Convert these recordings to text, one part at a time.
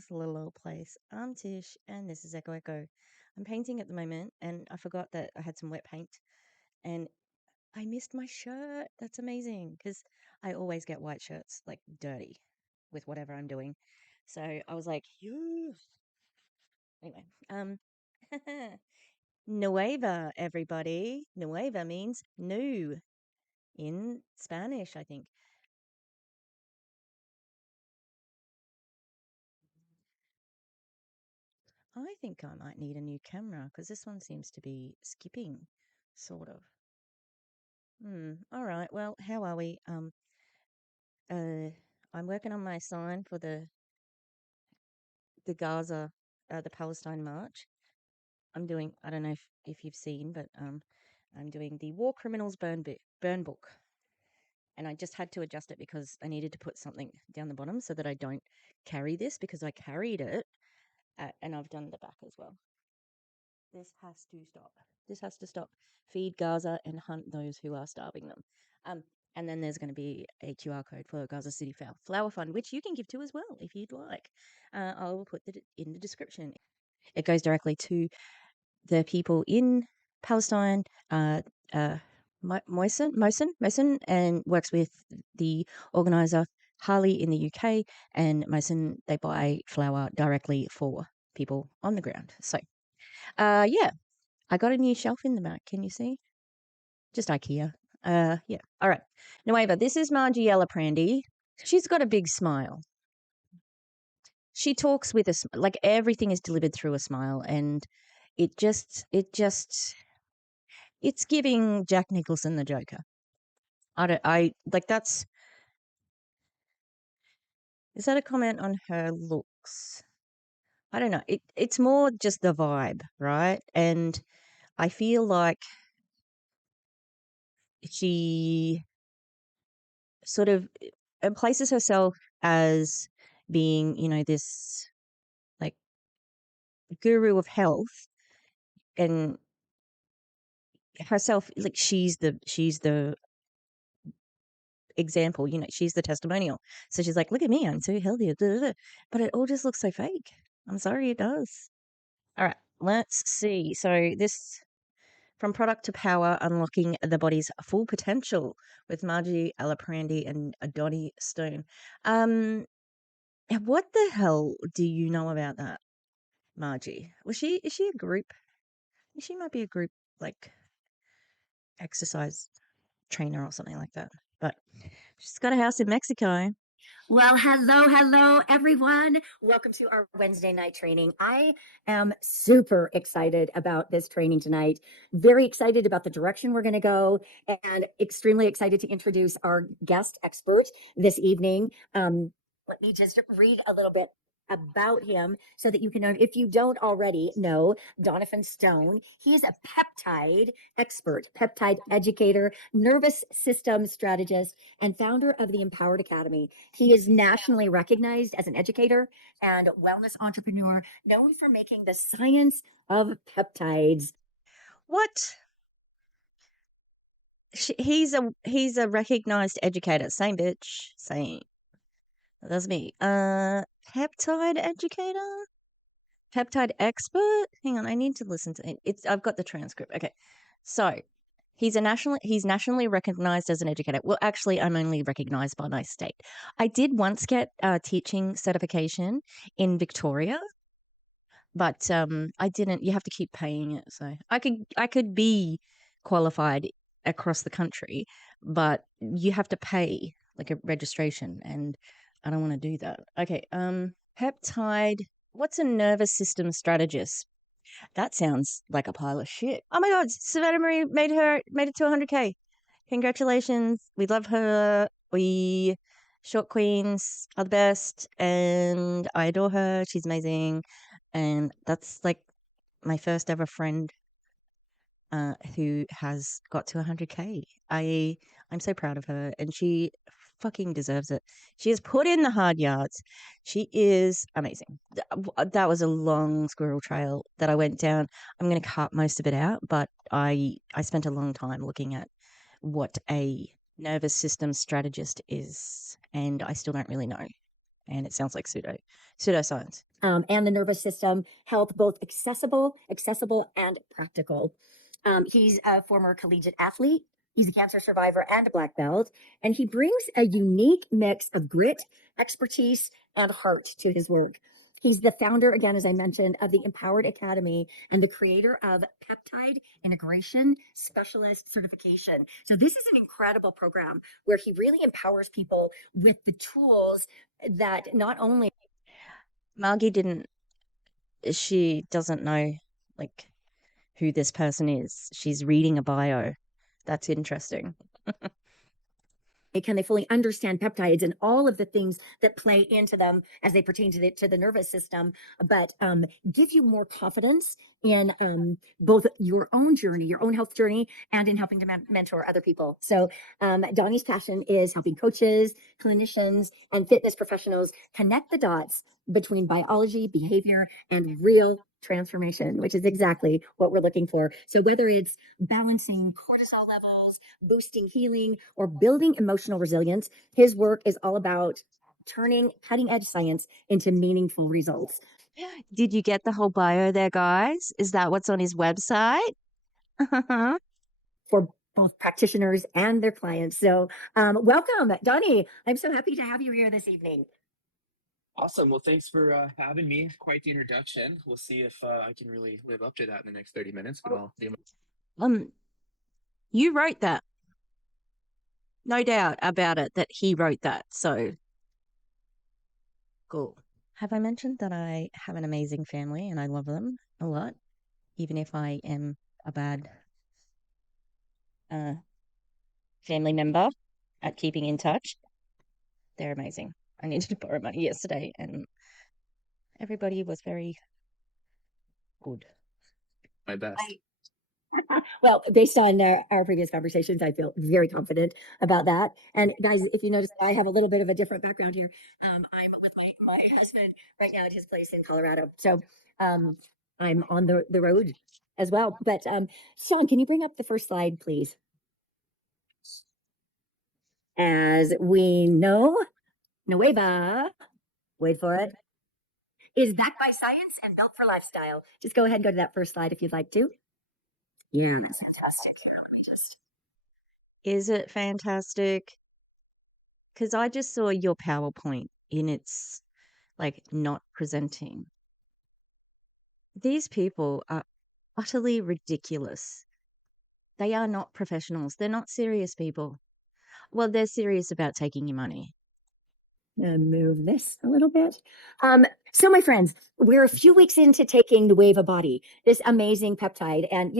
this little old place. I'm Tish, and this is Echo Echo. I'm painting at the moment, and I forgot that I had some wet paint, and I missed my shirt. That's amazing because I always get white shirts like dirty with whatever I'm doing. So I was like, "Phew." Anyway, Nueva, everybody. Nueva means new in Spanish, I think. I think I might need a new camera because this one seems to be skipping, sort of. All right. Well, how are we? Uh, I'm working on my sign for the Gaza, the Palestine March. I'm doing. I don't know if you've seen, but I'm doing the War Criminals burn book, and I just had to adjust it because I needed to put something down the bottom so that I don't carry this because I carried it, and I've done the back as well. This has to stop. This has to stop. Feed Gaza and hunt those who are starving them. And then there's going to be a QR code for Gaza City Flower Fund, which you can give to as well if you'd like. I will put that in the description. It goes directly to the people in Palestine. Mosen, and works with the organizer Harley in the UK, and Mosen, they buy flour directly for people on the ground. So, yeah, I got a new shelf in the back. Can you see? Just IKEA. Yeah. All right. Nueva, this is Margi Aliprandi. She's got a big smile. She talks with like everything is delivered through a smile, and it's giving Jack Nicholson the Joker. I like that's. Is that a comment on her looks? I don't know. It's more just the vibe, right? And I feel like she sort of places herself as being, this like guru of health, and herself, like she's the example, she's the testimonial. So she's like, look at me, I'm so healthy. But it all just looks so fake. I'm sorry, it does. All right, let's see. So this from product to power, unlocking the body's full potential with Margie Aliprandi and Donnie Stone. What the hell do you know about that, Margie? Is she a group? She might be a group like exercise trainer or something like that. But she's got a house in Mexico. Well, hello, everyone. Welcome to our Wednesday night training. I am super excited about this training tonight. Very excited about the direction we're going to go, and extremely excited to introduce our guest expert this evening. Let me just read a little bit about him so that you can know, if you don't already know, Donovan Stone. He is a peptide expert, peptide educator, nervous system strategist, and founder of the Empowered Academy. He is nationally recognized as an educator and wellness entrepreneur, known for making the science of peptides. What? He's a recognized educator. Same bitch. Same. That's me. Peptide educator? Peptide expert? Hang on, I need to listen to it. I've got the transcript. Okay. So he's nationally recognized as an educator. Well, actually, I'm only recognized by my state. I did once get teaching certification in Victoria, but I didn't. You have to keep paying it. So I could be qualified across the country, but you have to pay like a registration, and I don't want to do that. Okay. Peptide. What's a nervous system strategist? That sounds like a pile of shit. Oh my God, Savannah Marie made it to 100K. Congratulations. We love her. We short queens are the best, and I adore her. She's amazing. And that's like my first ever friend who has got to 100K. I'm so proud of her, and she fucking deserves it. She has put in the hard yards. She is amazing. That was a long squirrel trail that I went down. I'm going to cut most of it out, but I spent a long time looking at what a nervous system strategist is, and I still don't really know. and it sounds like pseudoscience. And the nervous system health, both accessible and practical. He's a former collegiate athlete. He's a cancer survivor and a black belt, and he brings a unique mix of grit, expertise, and heart to his work. He's the founder, again, as I mentioned, of the Empowered Academy and the creator of Peptide Integration Specialist Certification. So, this is an incredible program where he really empowers people with the tools that not only Margie didn't. She doesn't know like who this person is. She's reading a bio. That's interesting. can they fully understand peptides and all of the things that play into them as they pertain to the nervous system, but give you more confidence in both your own journey, your own health journey, and in helping to mentor other people. So Donnie's passion is helping coaches, clinicians, and fitness professionals connect the dots between biology, behavior, and real transformation, which is exactly what we're looking for. So whether it's balancing cortisol levels, boosting healing, or building emotional resilience, his work is all about turning cutting edge science into meaningful results Did you get the whole bio there, guys? Is that what's on his website? for both practitioners and their clients. So, welcome, Donnie. I'm so happy to have you here this evening. Awesome. Well, thanks for having me. Quite the introduction. We'll see if I can really live up to that in the next 30 minutes, but I'll do Um, you wrote that. No doubt about it that he wrote that. So cool. Have I mentioned that I have an amazing family and I love them a lot, even if I am a bad uh, family member at keeping in touch? They're amazing. I needed to borrow money yesterday and everybody was very good. my best. Well, based on our previous conversations, I feel very confident about that. And guys, if you notice, I have a little bit of a different background here. I'm with my husband right now at his place in Colorado. So I'm on the road as well. But Sean, can you bring up the first slide, please? As we know, Nueva, wait for it, is backed by science and built for lifestyle. Just go ahead and go to that first slide if you'd like to. Yeah, that's fantastic. Here, let me just. Is it fantastic? Because I just saw your PowerPoint in its like not presenting. These people are utterly ridiculous. They are not professionals. They're not serious people. Well, they're serious about taking your money. And move this a little bit. So, my friends, we're a few weeks into taking Nueva Body, this amazing peptide. And,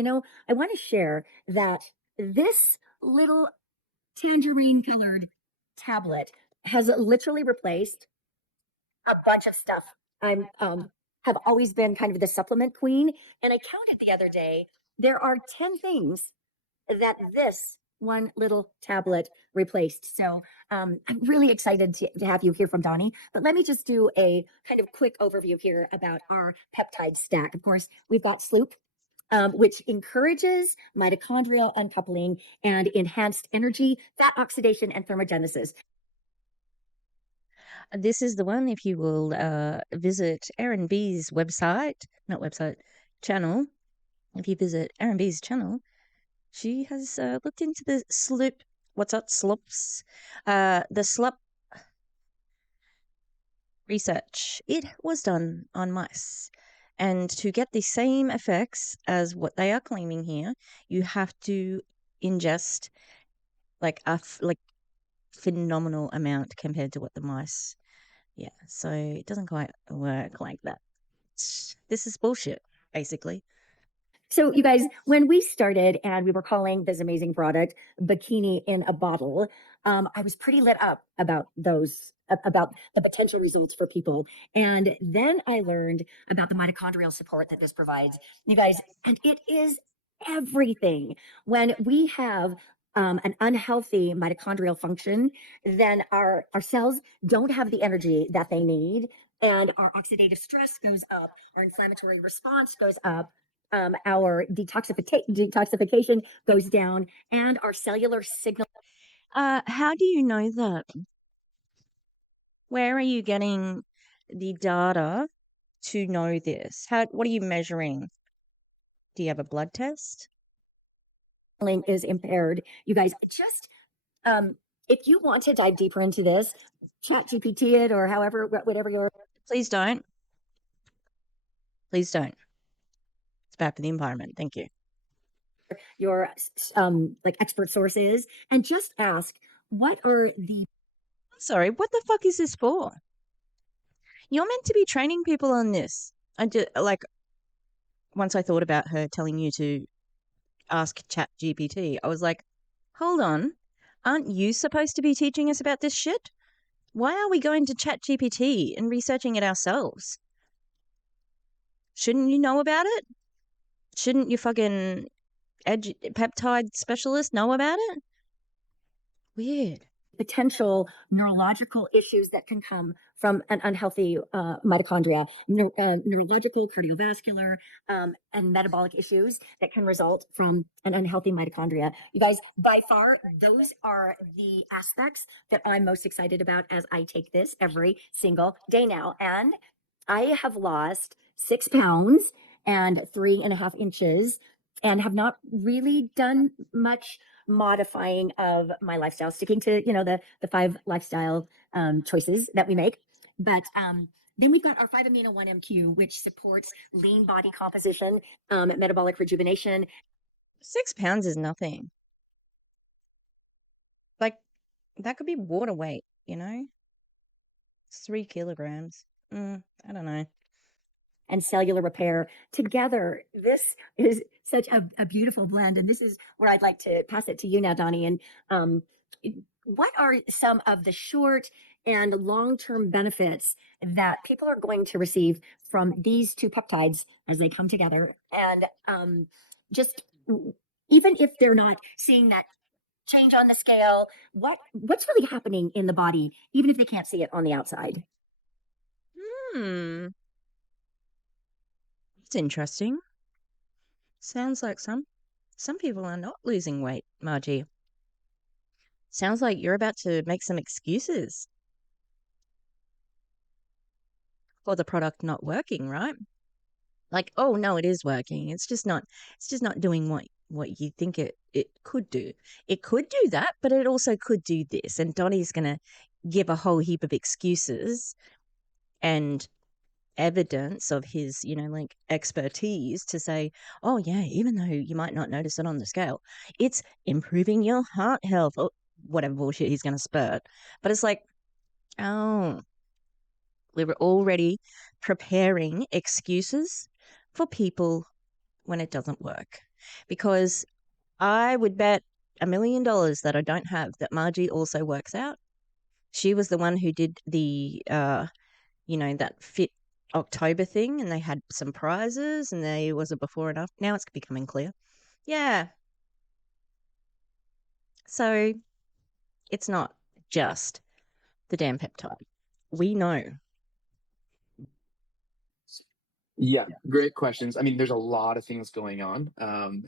I want to share that this little tangerine colored tablet has literally replaced a bunch of stuff. I'm have always been kind of the supplement queen, and I counted the other day. There are 10 things that this one little tablet replaced. So I'm really excited to have you hear from Donnie. But let me just do a kind of quick overview here about our peptide stack. Of course, we've got Sloop, which encourages mitochondrial uncoupling and enhanced energy, fat oxidation, and thermogenesis. This is the one, if you will visit Erin B's website, not website, channel. If you visit Erin B's channel, she has looked into the the SLUP research. It was done on mice. And to get the same effects as what they are claiming here, you have to ingest like like phenomenal amount compared to what the mice. Yeah, so it doesn't quite work like that. This is bullshit, basically. So, you guys, when we started and we were calling this amazing product Bikini in a Bottle, I was pretty lit up about about the potential results for people. And then I learned about the mitochondrial support that this provides, you guys, and it is everything. When we have an unhealthy mitochondrial function, then our cells don't have the energy that they need, and our oxidative stress goes up, our inflammatory response goes up, our detoxification goes down, and our cellular signal. How do you know that? Where are you getting the data to know this? What are you measuring? Do you have a blood test? Is impaired. You guys, just if you want to dive deeper into this, chat GPT it or however, whatever your Please don't. Please don't. It's bad for the environment. Thank you. your like expert source is, and just ask, what are the Sorry, what the fuck is this for? You're meant to be training people on this. I just like once I thought about her telling you to ask Chat GPT, I was like, hold on, aren't you supposed to be teaching us about this shit? Why are we going to Chat GPT and researching it ourselves? Shouldn't you know about it? Shouldn't your fucking peptide specialist know about it? Weird. potential neurological issues that can come from an unhealthy mitochondria, neurological, cardiovascular, and metabolic issues that can result from an unhealthy mitochondria. You guys, by far, those are the aspects that I'm most excited about as I take this every single day now. And I have lost 6 pounds and 3.5 inches and have not really done much modifying of my lifestyle, sticking to, the 5 lifestyle choices that we make. But then we've got our 5-amino-1 MQ, which supports lean body composition, metabolic rejuvenation. 6 pounds is nothing. Like, that could be water weight, It's 3 kilograms. I don't know. And cellular repair together. This is such a beautiful blend. And this is where I'd like to pass it to you now, Donnie. And what are some of the short and long-term benefits that people are going to receive from these two peptides as they come together? And just even if they're not seeing that change on the scale, what's really happening in the body, even if they can't see it on the outside? Hmm. It's interesting. Sounds like some people are not losing weight, Margie. Sounds like you're about to make some excuses for the product not working, right? Like, oh no, it is working. It's just not doing what you think it could do. It could do that, but it also could do this. And Donnie's gonna give a whole heap of excuses and evidence of his, like expertise to say, oh yeah, even though you might not notice it on the scale, it's improving your heart health or whatever bullshit he's going to spurt. But it's like, oh, we were already preparing excuses for people when it doesn't work. Because I would bet $1 million that I don't have that Margie also works out. She was the one who did the that Fit October thing, and they had some prizes, and there was a before and after. Now it's becoming clear. Yeah. So it's not just the damn peptide. We know. Yeah, great questions. I mean, there's a lot of things going on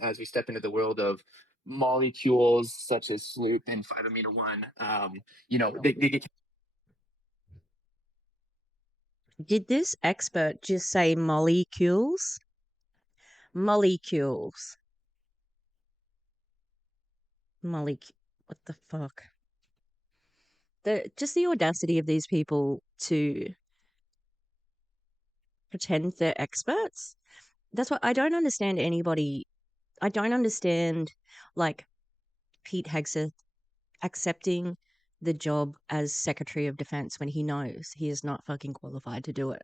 as we step into the world of molecules such as sloop and 5-amino-1. They get Did this expert just say molecules? Molecules. What the fuck? Just the audacity of these people to pretend they're experts. That's what I don't understand anybody. I don't understand, like, Pete Hegseth accepting the job as Secretary of Defense when he knows he is not fucking qualified to do it.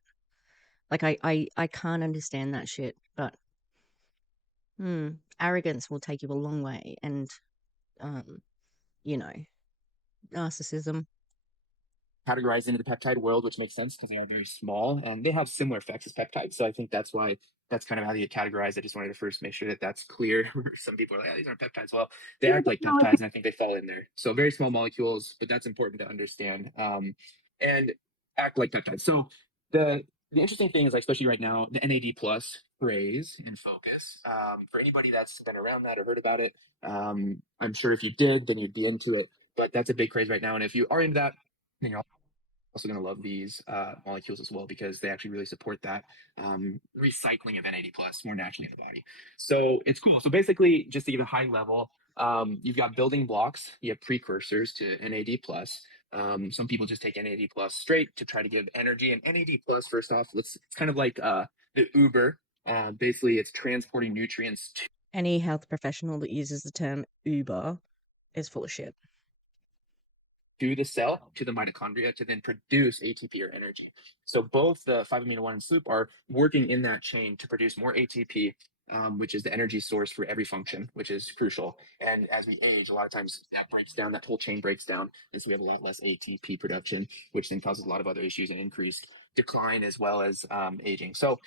Like, I can't understand that shit. But arrogance will take you a long way, and um, you know, narcissism. categorized into the peptide world, which makes sense because they are very small and they have similar effects as peptides. So I think that's kind of how they get categorized. I just wanted to first make sure that that's clear. Some people are like, these aren't peptides. Well, they act like peptides, and I think they fall in there. So very small molecules, but that's important to understand and act like peptides. So the interesting thing is, like, especially right now, the NAD plus craze and focus. For anybody that's been around that or heard about it, I'm sure if you did, then you'd be into it. But that's a big craze right now. And if you are into that, you know, also going to love these molecules as well because they actually really support that recycling of NAD plus more naturally in the body. So it's cool. So basically, just to give a high level, you've got building blocks, you have precursors to NAD plus. Some people just take NAD plus straight to try to give energy. And NAD plus, first off, it's kind of like the Uber. Basically, it's transporting nutrients to Any health professional that uses the term Uber is full of shit. the cell, to the mitochondria, to then produce ATP or energy. So both the 5-amino-1 and SLOOP are working in that chain to produce more ATP, which is the energy source for every function, which is crucial. And as we age, a lot of times that breaks down, that whole chain breaks down, and so we have a lot less ATP production, which then causes a lot of other issues and increased decline as well as aging. So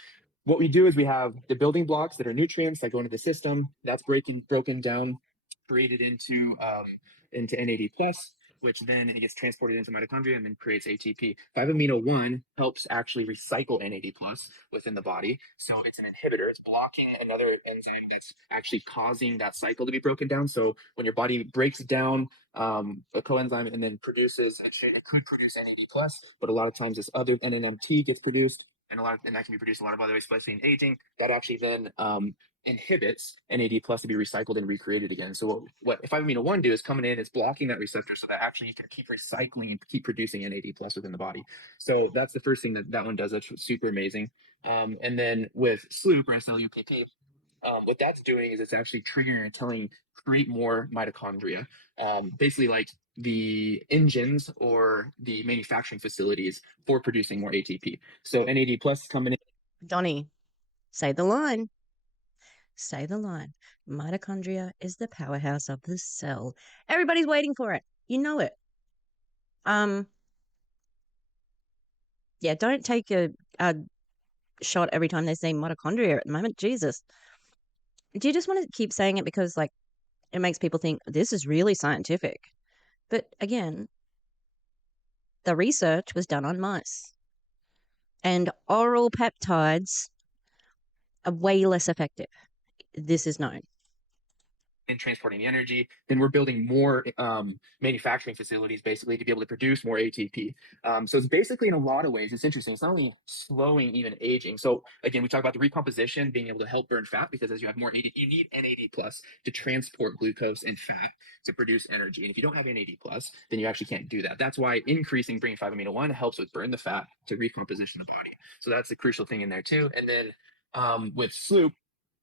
what we do is we have the building blocks that are nutrients that go into the system. That's broken down, created into NAD plus, which then it gets transported into mitochondria and then creates ATP. 5-amino-1 helps actually recycle NAD plus within the body. So it's an inhibitor. It's blocking another enzyme that's actually causing that cycle to be broken down. So when your body breaks down a coenzyme and then produces, it could produce NAD plus, but a lot of times this other NNMT gets produced, and that can be produced a lot of other ways, especially in aging. That actually then inhibits NAD plus to be recycled and recreated again. So what 5-amino-1 do is coming in, it's blocking that receptor so that actually you can keep recycling and keep producing NAD plus within the body. So that's the first thing that one does. That's super amazing. And then with SLOOP or SLUPP, what that's doing is it's actually triggering and telling create more mitochondria, basically like the engines or the manufacturing facilities for producing more ATP. So NAD plus coming in. Donnie, say the line. Say the line. Mitochondria is the powerhouse of the cell. Everybody's waiting for it. You know it. Yeah, don't take a shot every time they say mitochondria at the moment. Jesus. Do you just want to keep saying it because, like, it makes people think this is really scientific? But again, the research was done on mice. And oral peptides are way less effective. This is known. And transporting the energy, then we're building more manufacturing facilities basically to be able to produce more ATP. So it's basically in a lot of ways, it's interesting. It's not only slowing even aging. So again, we talk about the recomposition being able to help burn fat because as you have more NAD, you need NAD plus to transport glucose and fat to produce energy. And if you don't have NAD plus, then you actually can't do that. That's why increasing bringing 5-amino-1 helps with burn the fat to recomposition the body. So that's the crucial thing in there too. And then with SLOOP,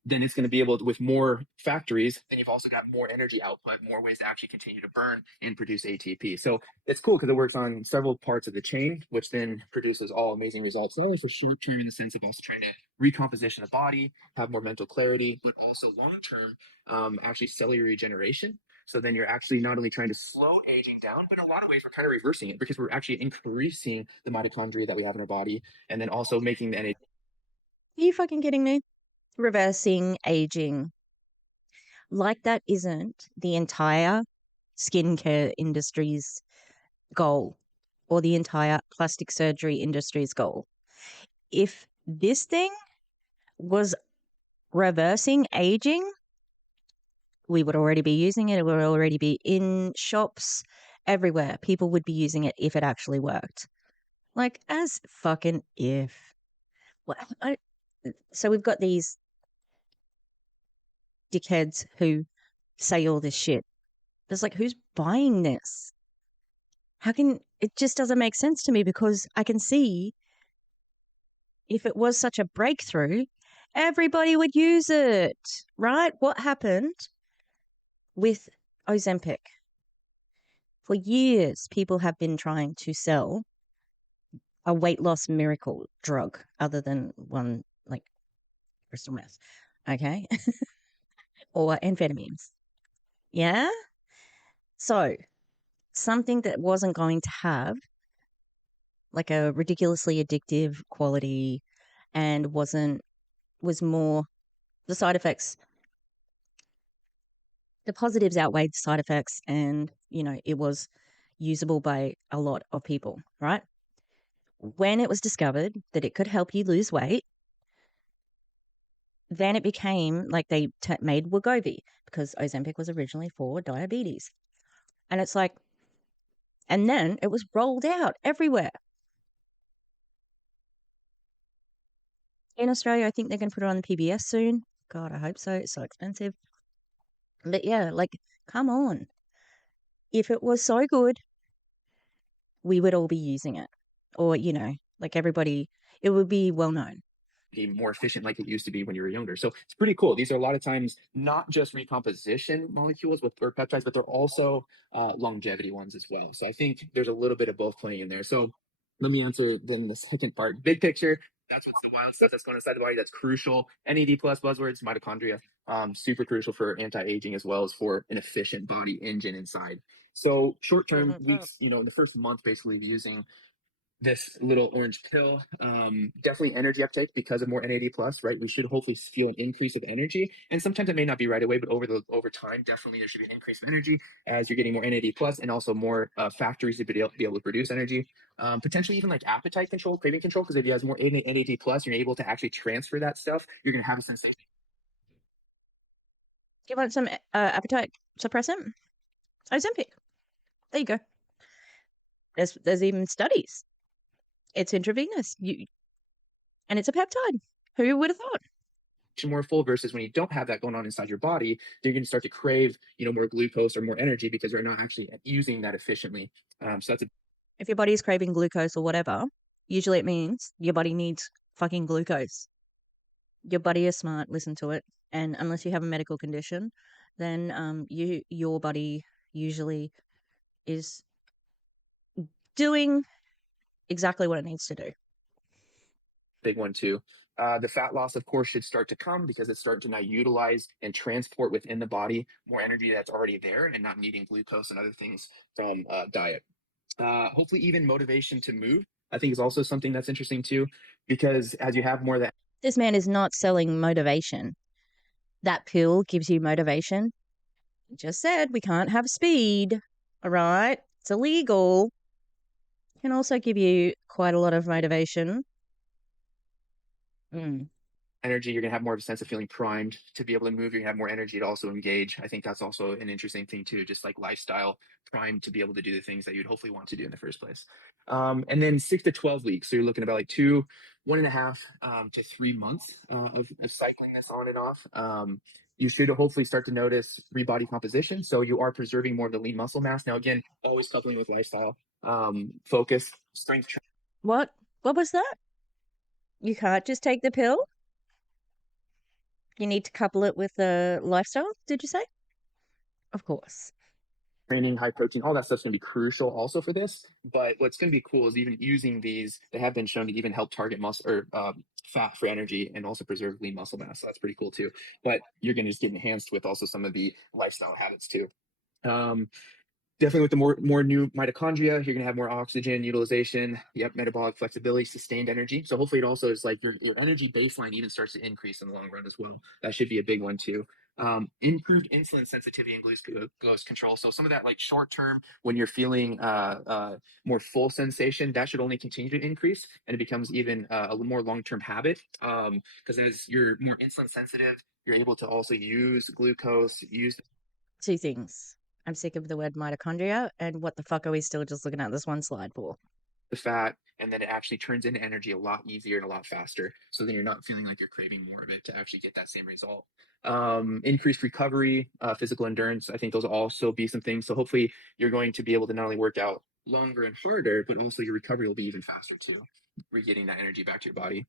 then it's going to be able to, with more factories, then you've also got more energy output, more ways to actually continue to burn and produce ATP. So it's cool because it works on several parts of the chain, which then produces all amazing results, not only for short term in the sense of also trying to recomposition the body, have more mental clarity, but also long term, actually cellular regeneration. So then you're actually not only trying to slow aging down, but in a lot of ways we're kind of reversing it because we're actually increasing the mitochondria that we have in our body and then also making the NAD. Are you fucking kidding me? Reversing aging. Like that isn't the entire skincare industry's goal or the entire plastic surgery industry's goal. If this thing was reversing aging, we would already be using it. It would already be in shops everywhere. People would be using it if it actually worked. Like, as fucking if. Well, so we've got these dickheads who say all this shit. It's like, who's buying this? How can it just doesn't make sense to me because I can see if it was such a breakthrough, everybody would use it, right? What happened with Ozempic? For years, people have been trying to sell a weight loss miracle drug other than one like crystal meth, okay? Or amphetamines. Yeah? So, something that wasn't going to have like a ridiculously addictive quality and was more the side effects, the positives outweighed the side effects, and it was usable by a lot of people, right? When it was discovered that it could help you lose weight, then it became like they made Wegovy because Ozempic was originally for diabetes. And it's like, and then it was rolled out everywhere. In Australia, I think they're going to put it on the PBS soon. God, I hope so. It's so expensive. But yeah, like, come on. If it was so good, we would all be using it. Or, like everybody, it would be well known. Be more efficient like it used to be when you were younger. So it's pretty cool. These are a lot of times not just recomposition molecules or peptides, but they're also longevity ones as well. So I think there's a little bit of both playing in there. So let me answer then the second part. Big picture, that's what's the wild stuff that's going inside the body. That's crucial. NAD plus buzzwords, mitochondria, super crucial for anti-aging as well as for an efficient body engine inside. So short term weeks, in the first month basically of using this little orange pill, definitely energy uptake because of more NAD plus, right? We should hopefully feel an increase of energy, and sometimes it may not be right away, but over time, definitely there should be an increase of energy as you're getting more NAD plus, and also more factories to be able to produce energy. Potentially even like appetite control, craving control, because if you have more NAD plus, you're able to actually transfer that stuff. You're going to have a sensation. Do you want some appetite suppressant? Ozempic. There you go. There's even studies. It's intravenous. And it's a peptide. Who would have thought? More full versus when you don't have that going on inside your body, you're going to start to crave, more glucose or more energy because you're not actually using that efficiently. So that's a If your body is craving glucose or whatever, usually it means your body needs fucking glucose. Your body is smart. Listen to it. And unless you have a medical condition, then your body usually is doing exactly what it needs to do. big one too. The fat loss, of course, should start to come because it's starting to now utilize and transport within the body more energy that's already there and not needing glucose and other things from diet. Hopefully, even motivation to move, I think, is also something that's interesting too, because as you have more of that. This man is not selling motivation. That pill gives you motivation. Just said we can't have speed. All right. It's illegal. Can also give you quite a lot of motivation. Energy, you're going to have more of a sense of feeling primed to be able to move. You're going to have more energy to also engage. I think that's also an interesting thing too, just like lifestyle primed to be able to do the things that you'd hopefully want to do in the first place. And then 6 to 12 weeks. So you're looking about like 1.5 to 3 months of cycling this on and off. You should hopefully start to notice rebody composition. So you are preserving more of the lean muscle mass. Now, again, always coupling with lifestyle, focus, strength. What? What was that? You can't just take the pill? You need to couple it with a lifestyle, did you say? Of course. Training, high protein, all that stuff's going to be crucial also for this. But what's going to be cool is even using these, they have been shown to even help target muscle or fat for energy and also preserve lean muscle mass. So that's pretty cool too. But you're going to just get enhanced with also some of the lifestyle habits too. Um, Definitely with the more new mitochondria, you're going to have more oxygen utilization. Yep, metabolic flexibility, sustained energy. So hopefully it also is like your energy baseline even starts to increase in the long run as well. That should be a big one too. Improved insulin sensitivity and glucose control. So some of that like short term when you're feeling more full sensation, that should only continue to increase and it becomes even a more long term habit. Because as you're more insulin sensitive, you're able to also use glucose, use Two things. I'm sick of the word mitochondria, and what the fuck are we still just looking at this one slide for? the fat, and then it actually turns into energy a lot easier and a lot faster. So then you're not feeling like you're craving more of it to actually get that same result. Increased recovery, physical endurance. I think those will also be some things. So hopefully you're going to be able to not only work out longer and harder, but also your recovery will be even faster too. Re-getting that energy back to your body.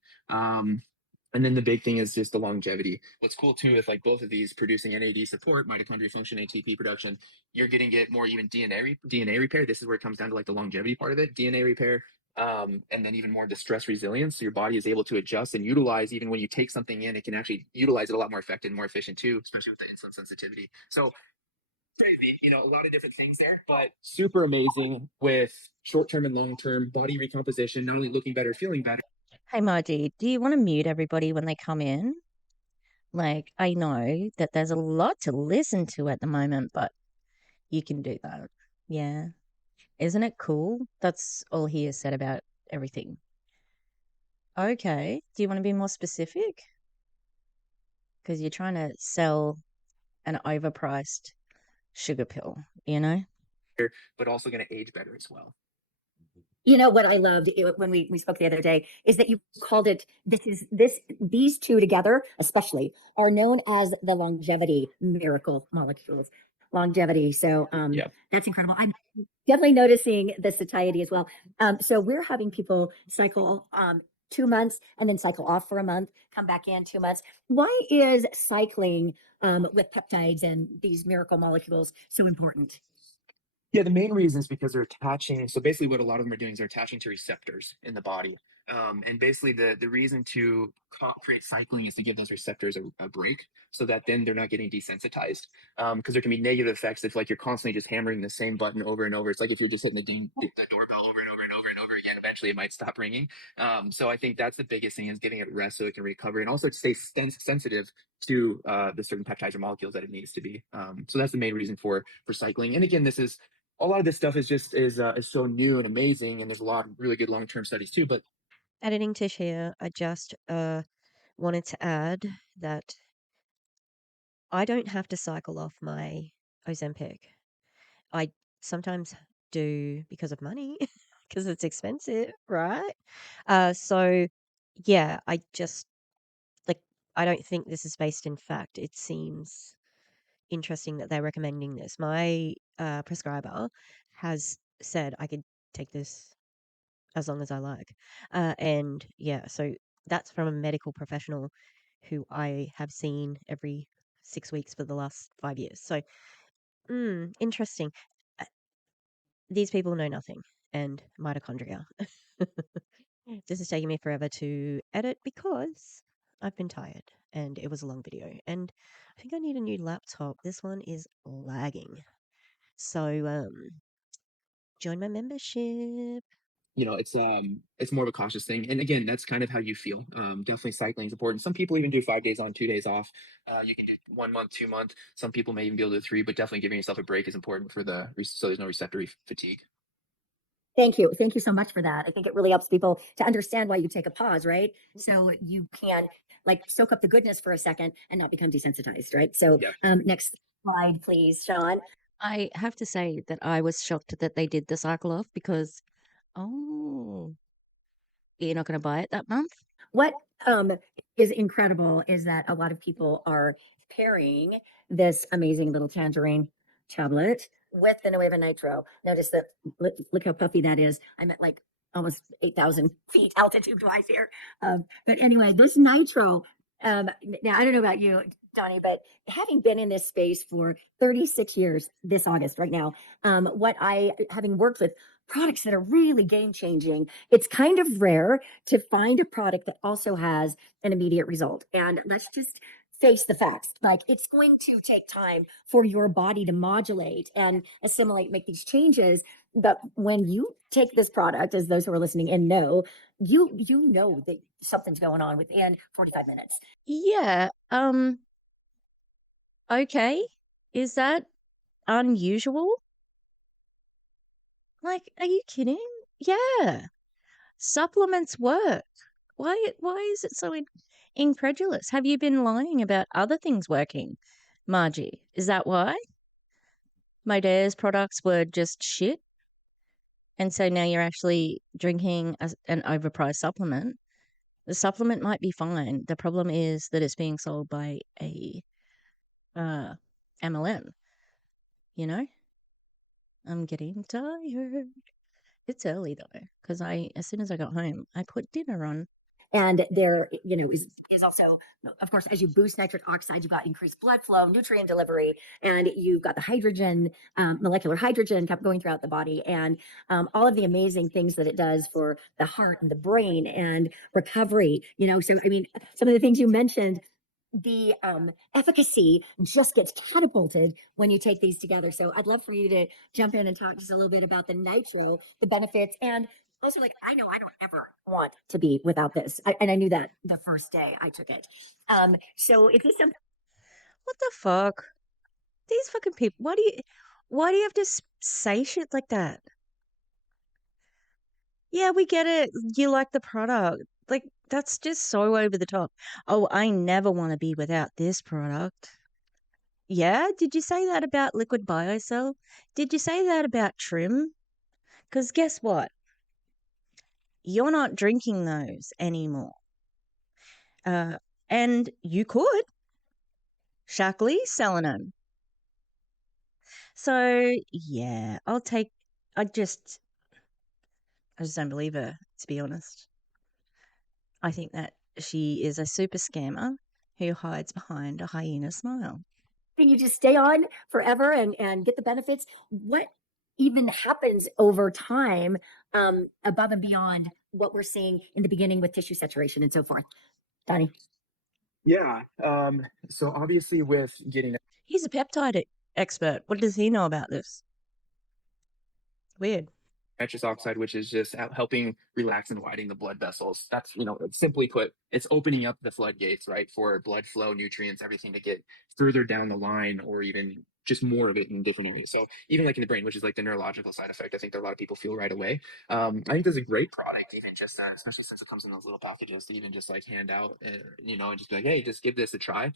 And then the big thing is just the longevity. What's cool too is like both of these producing NAD support, mitochondrial function, ATP production, you're getting it more even DNA repair. This is where it comes down to like the longevity part of it, DNA repair, and then even more the stress resilience. So your body is able to adjust and utilize even when you take something in, it can actually utilize it a lot more effective and more efficient too, especially with the insulin sensitivity. So crazy, a lot of different things there, but super amazing with short-term and long-term body recomposition, not only looking better, feeling better. Hey, Margie, do you want to mute everybody when they come in? Like, I know that there's a lot to listen to at the moment, but you can do that. Yeah. Isn't it cool? That's all he has said about everything. Okay. Do you want to be more specific? Because you're trying to sell an overpriced sugar pill, you know? But also going to age better as well. You know what I loved when we spoke the other day is that you called it these two together especially are known as the longevity miracle molecules. Longevity. So Yeah. that's incredible. I'm definitely noticing the satiety as well. So we're having people cycle 2 months and then cycle off for a month, come back in 2 months. Why is cycling with peptides and these miracle molecules so important? Yeah, the main reason is because they're attaching. So basically, what a lot of them are doing is they're attaching to receptors in the body. And basically, the reason to create cycling is to give those receptors a break, so that then they're not getting desensitized. Because there can be negative effects if like you're constantly just hammering the same button over and over. It's like if you're just hitting the doorbell over and over and over and over again. Eventually, it might stop ringing. So I think that's the biggest thing is giving it rest so it can recover and also to stay sensitive to the certain peptides or molecules that it needs to be. So that's the main reason for cycling. And again, this is a lot of this stuff is just is so new and amazing, and there's a lot of really good long term studies too. But Editing Tish here. I just wanted to add that I don't have to cycle off my Ozempic. I sometimes do because of money, because it's expensive, right? So yeah, I just like I don't think this is based in fact. It seems interesting that they're recommending this. My prescriber has said I could take this as long as I like. And yeah, so that's from a medical professional who I have seen every 6 weeks for the last 5 years. So, interesting. Uh, These people know nothing and mitochondria. This is taking me forever to edit because I've been tired and it was a long video. And I think I need a new laptop. This one is lagging. So, join my membership. it's more of a cautious thing. And again, that's kind of how you feel. Definitely cycling is important. Some people even do 5 days on, 2 days off. You can do 1 month, 2 month. Some people may even be able to do three, but definitely giving yourself a break is important for so there's no receptor fatigue. Thank you. Thank you so much for that. I think it really helps people to understand why you take a pause, right? So you can like soak up the goodness for a second and not become desensitized, right? So Yeah. next slide, please, Sean. I have to say that I was shocked that they did the cycle off because, oh, you're not going to buy it that month? What um, is incredible is that a lot of people are pairing this amazing little tangerine tablet with the Nueva Nitro. Notice that, look how puffy that is. I'm at like almost 8,000 feet altitude wise here. But anyway, this Nitro, now I don't know about you, Donnie, but having been in this space for 36 years this August, right now, having worked with products that are really game changing, it's kind of rare to find a product that also has an immediate result. And let's just face the facts. Like it's going to take time for your body to modulate and assimilate, make these changes. But when you take this product, as those who are listening and know, you know that something's going on within 45 minutes. Yeah. Okay. Is that unusual? Like, are you kidding? Yeah. Supplements work. Why is it so incredulous? Have you been lying about other things working, Margie? Is that why? My Dare's products were just shit, and so now you're actually drinking an overpriced supplement. The supplement might be fine. The problem is that it's being sold by a uh, MLM. You know, I'm getting tired. It's early though, because as soon as I got home, I put dinner on. And there, is also, of course, as you boost nitric oxide, you've got increased blood flow, nutrient delivery, and you've got the hydrogen, molecular hydrogen kept going throughout the body, and all of the amazing things that it does for the heart and the brain and recovery. So I mean, some of the things you mentioned, the efficacy just gets catapulted when you take these together. So I'd love for you to jump in and talk just a little bit about the nitro, the benefits, and also like I know I don't ever want to be without this, and I knew that the first day I took it. So if this something What the fuck? These fucking people. Why do you have to say shit like that? Yeah, we get it. You like the product. Like, that's just so over the top. Oh, I never want to be without this product. Yeah? Did you say that about Liquid BioCell? Did you say that about Trim? Because guess what? You're not drinking those anymore. And you could. Shackley's selling them. So yeah, I just don't believe her, to be honest. I think that she is a super scammer who hides behind a hyena smile. You just stay on forever and get the benefits. What even happens over time, above and beyond what we're seeing in the beginning with tissue saturation and so forth? Donnie. Yeah. So obviously with getting He's a peptide expert. What does he know about this? Weird. nitrous oxide, which is just helping relax and widening the blood vessels. That's, simply put, it's opening up the floodgates, right, for blood flow, nutrients, everything to get further down the line, or even just more of it in different areas. So even like in the brain, which is like the neurological side effect, I think that a lot of people feel right away. I think there's a great product, even just that, especially since it comes in those little packages, to even just like hand out, and just be like, hey, just give this a try.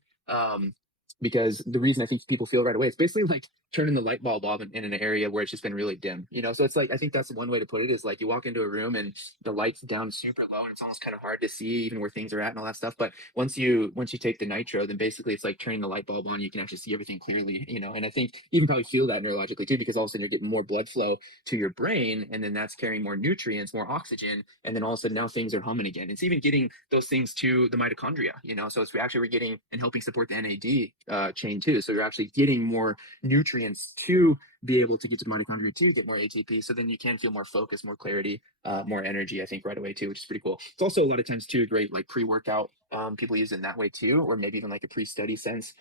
Because the reason I think people feel right away, it's basically like turning the light bulb off in an area where it's just been really dim, so it's like, I think that's one way to put it, is like you walk into a room and the light's down super low and it's almost kind of hard to see even where things are at and all that stuff. But once you take the nitro, then basically it's like turning the light bulb on. You can actually see everything clearly, and I think you can probably feel that neurologically too, because all of a sudden you're getting more blood flow to your brain, and then that's carrying more nutrients, more oxygen, and then all of a sudden now things are humming again. It's even getting those things to the mitochondria, so it's actually, we're getting and helping support the NAD chain too. So you're actually getting more nutrients to be able to get to the mitochondria to get more ATP. So then you can feel more focus, more clarity, more energy, I think, right away too, which is pretty cool. It's also a lot of times too a great like pre-workout. People use it in that way too, or maybe even like a pre-study sense,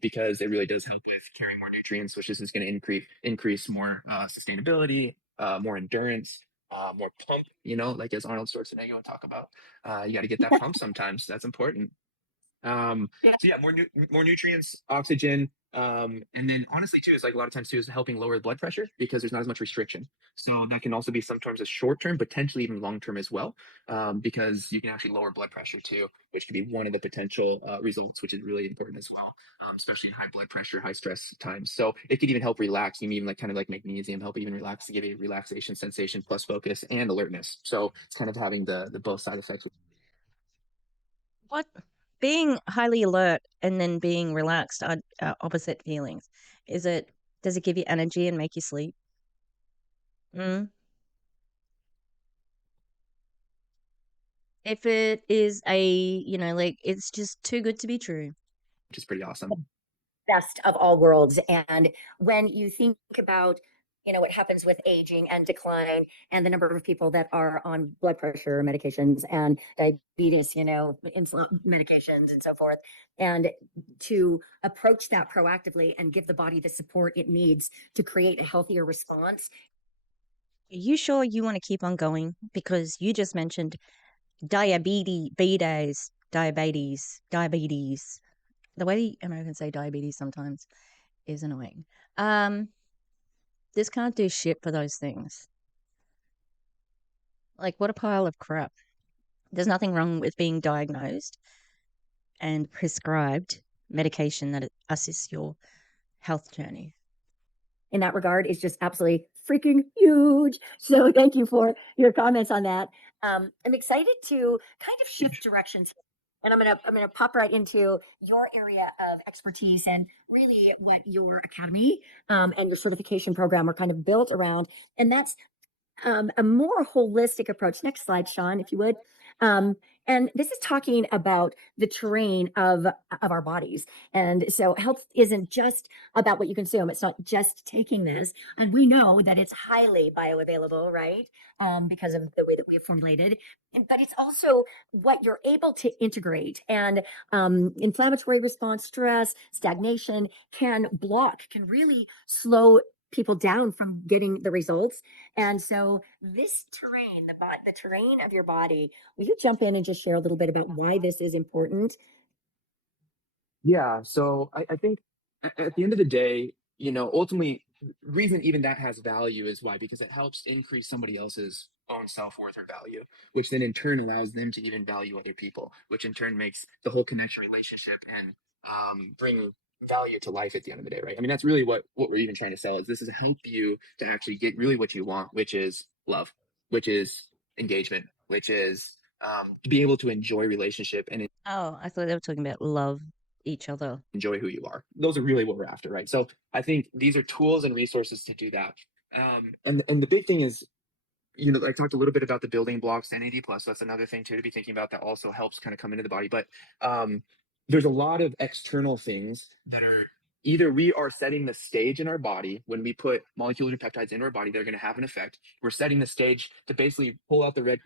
because it really does help with carrying more nutrients, which is just going to increase more sustainability, more endurance, more pump. Like as Arnold Schwarzenegger would talk about, you got to get that pump sometimes. That's important. So yeah, more nutrients, oxygen, and then honestly too, is like a lot of times too is helping lower the blood pressure because there's not as much restriction. So that can also be sometimes a short term, potentially even long term as well, because you can actually lower blood pressure too, which could be one of the potential results, which is really important as well, especially in high blood pressure, high stress times. So it could even help relax. You can even like kind of like magnesium help even relax, to give you a relaxation sensation plus focus and alertness. So it's kind of having the both side effects. What? Being highly alert and then being relaxed are opposite feelings. Does it give you energy and make you sleep? Mm. If it is like it's just too good to be true. Which is pretty awesome. Best of all worlds. And when you think about, what happens with aging and decline and the number of people that are on blood pressure medications and diabetes, insulin medications and so forth, and to approach that proactively and give the body the support it needs to create a healthier response. Are you sure you want to keep on going? Because you just mentioned diabetes. The way Americans say diabetes sometimes is annoying. This can't do shit for those things. Like, what a pile of crap. There's nothing wrong with being diagnosed and prescribed medication that assists your health journey. In that regard is just absolutely freaking huge. So thank you for your comments on that. I'm excited to kind of shift directions, and I'm gonna pop right into your area of expertise and really what your academy and your certification program are kind of built around, and that's a more holistic approach. Next slide, Sean, if you would. Um, and this is talking about the terrain of our bodies. And so health isn't just about what you consume. It's not just taking this. And we know that it's highly bioavailable, right? Because of the way that we have formulated. But it's also what you're able to integrate. And inflammatory response, stress, stagnation can really slow people down from getting the results. And so this terrain, the terrain of your body, will you jump in and just share a little bit about why this is important? Yeah. So I think at the end of the day, ultimately, reason even that has value is why, because it helps increase somebody else's own self-worth or value, which then in turn allows them to even value other people, which in turn makes the whole connection relationship and bring value to life at the end of the day, right? I mean, that's really what we're even trying to sell, is this is help you to actually get really what you want, which is love, which is engagement, which is to be able to enjoy relationship and Oh, I thought they were talking about love each other. enjoy who you are. Those are really what we're after, right? So I think these are tools and resources to do that. And the big thing is, I talked a little bit about the building blocks, NAD plus. So that's another thing too to be thinking about that also helps kind of come into the body. But um, there's a lot of external things that are either we are setting the stage in our body when we put molecular peptides into our body, they're going to have an effect. We're setting the stage to basically roll out the red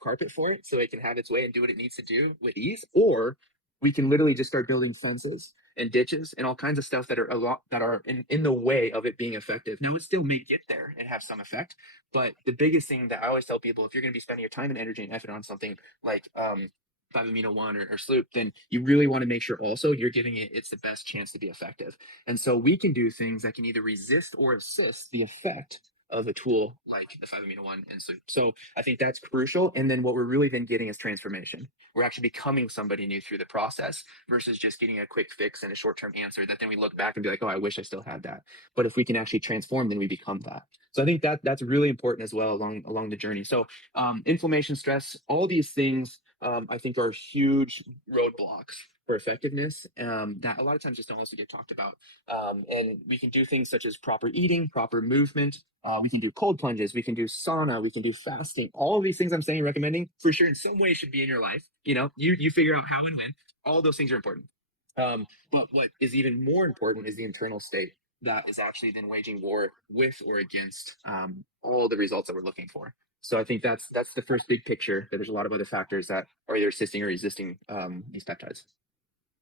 carpet for it so it can have its way and do what it needs to do with ease. Or we can literally just start building fences and ditches and all kinds of stuff that are a lot that are in the way of it being effective. Now it still may get there and have some effect, but the biggest thing that I always tell people, if you're going to be spending your time and energy and effort on something like 5-amino-1 or sloop, then you really want to make sure also you're giving it its the best chance to be effective. And so we can do things that can either resist or assist the effect of a tool like the 5-amino-1 and sloop. So I think that's crucial. And then what we're really then getting is transformation. We're actually becoming somebody new through the process versus just getting a quick fix and a short-term answer that then we look back and be like, oh, I wish I still had that. But if we can actually transform, then we become that. So I think that that's really important as well along the journey. So inflammation, stress, all these things I think are huge roadblocks for effectiveness that a lot of times just don't also get talked about. And we can do things such as proper eating, proper movement. We can do cold plunges. We can do sauna. We can do fasting. All of these things I'm saying, recommending for sure in some way should be in your life. You figure out how and when. All of those things are important. But what is even more important is the internal state that is actually then waging war with or against all the results that we're looking for. So I think that's the first big picture. That there's a lot of other factors that are either assisting or resisting these peptides.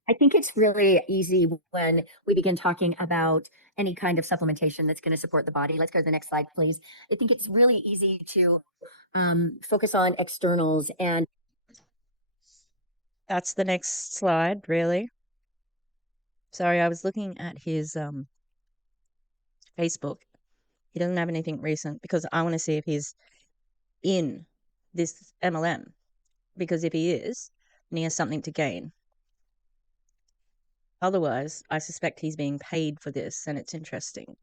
I think it's really easy when we begin talking about any kind of supplementation that's going to support the body. Let's go to the next slide, please. I think it's really easy to focus on externals and That's the next slide, really. Sorry, I was looking at his Facebook. He doesn't have anything recent because I want to see if he's in this MLM. Because if he is, then he has something to gain. Otherwise, I suspect he's being paid for this, and it's interesting.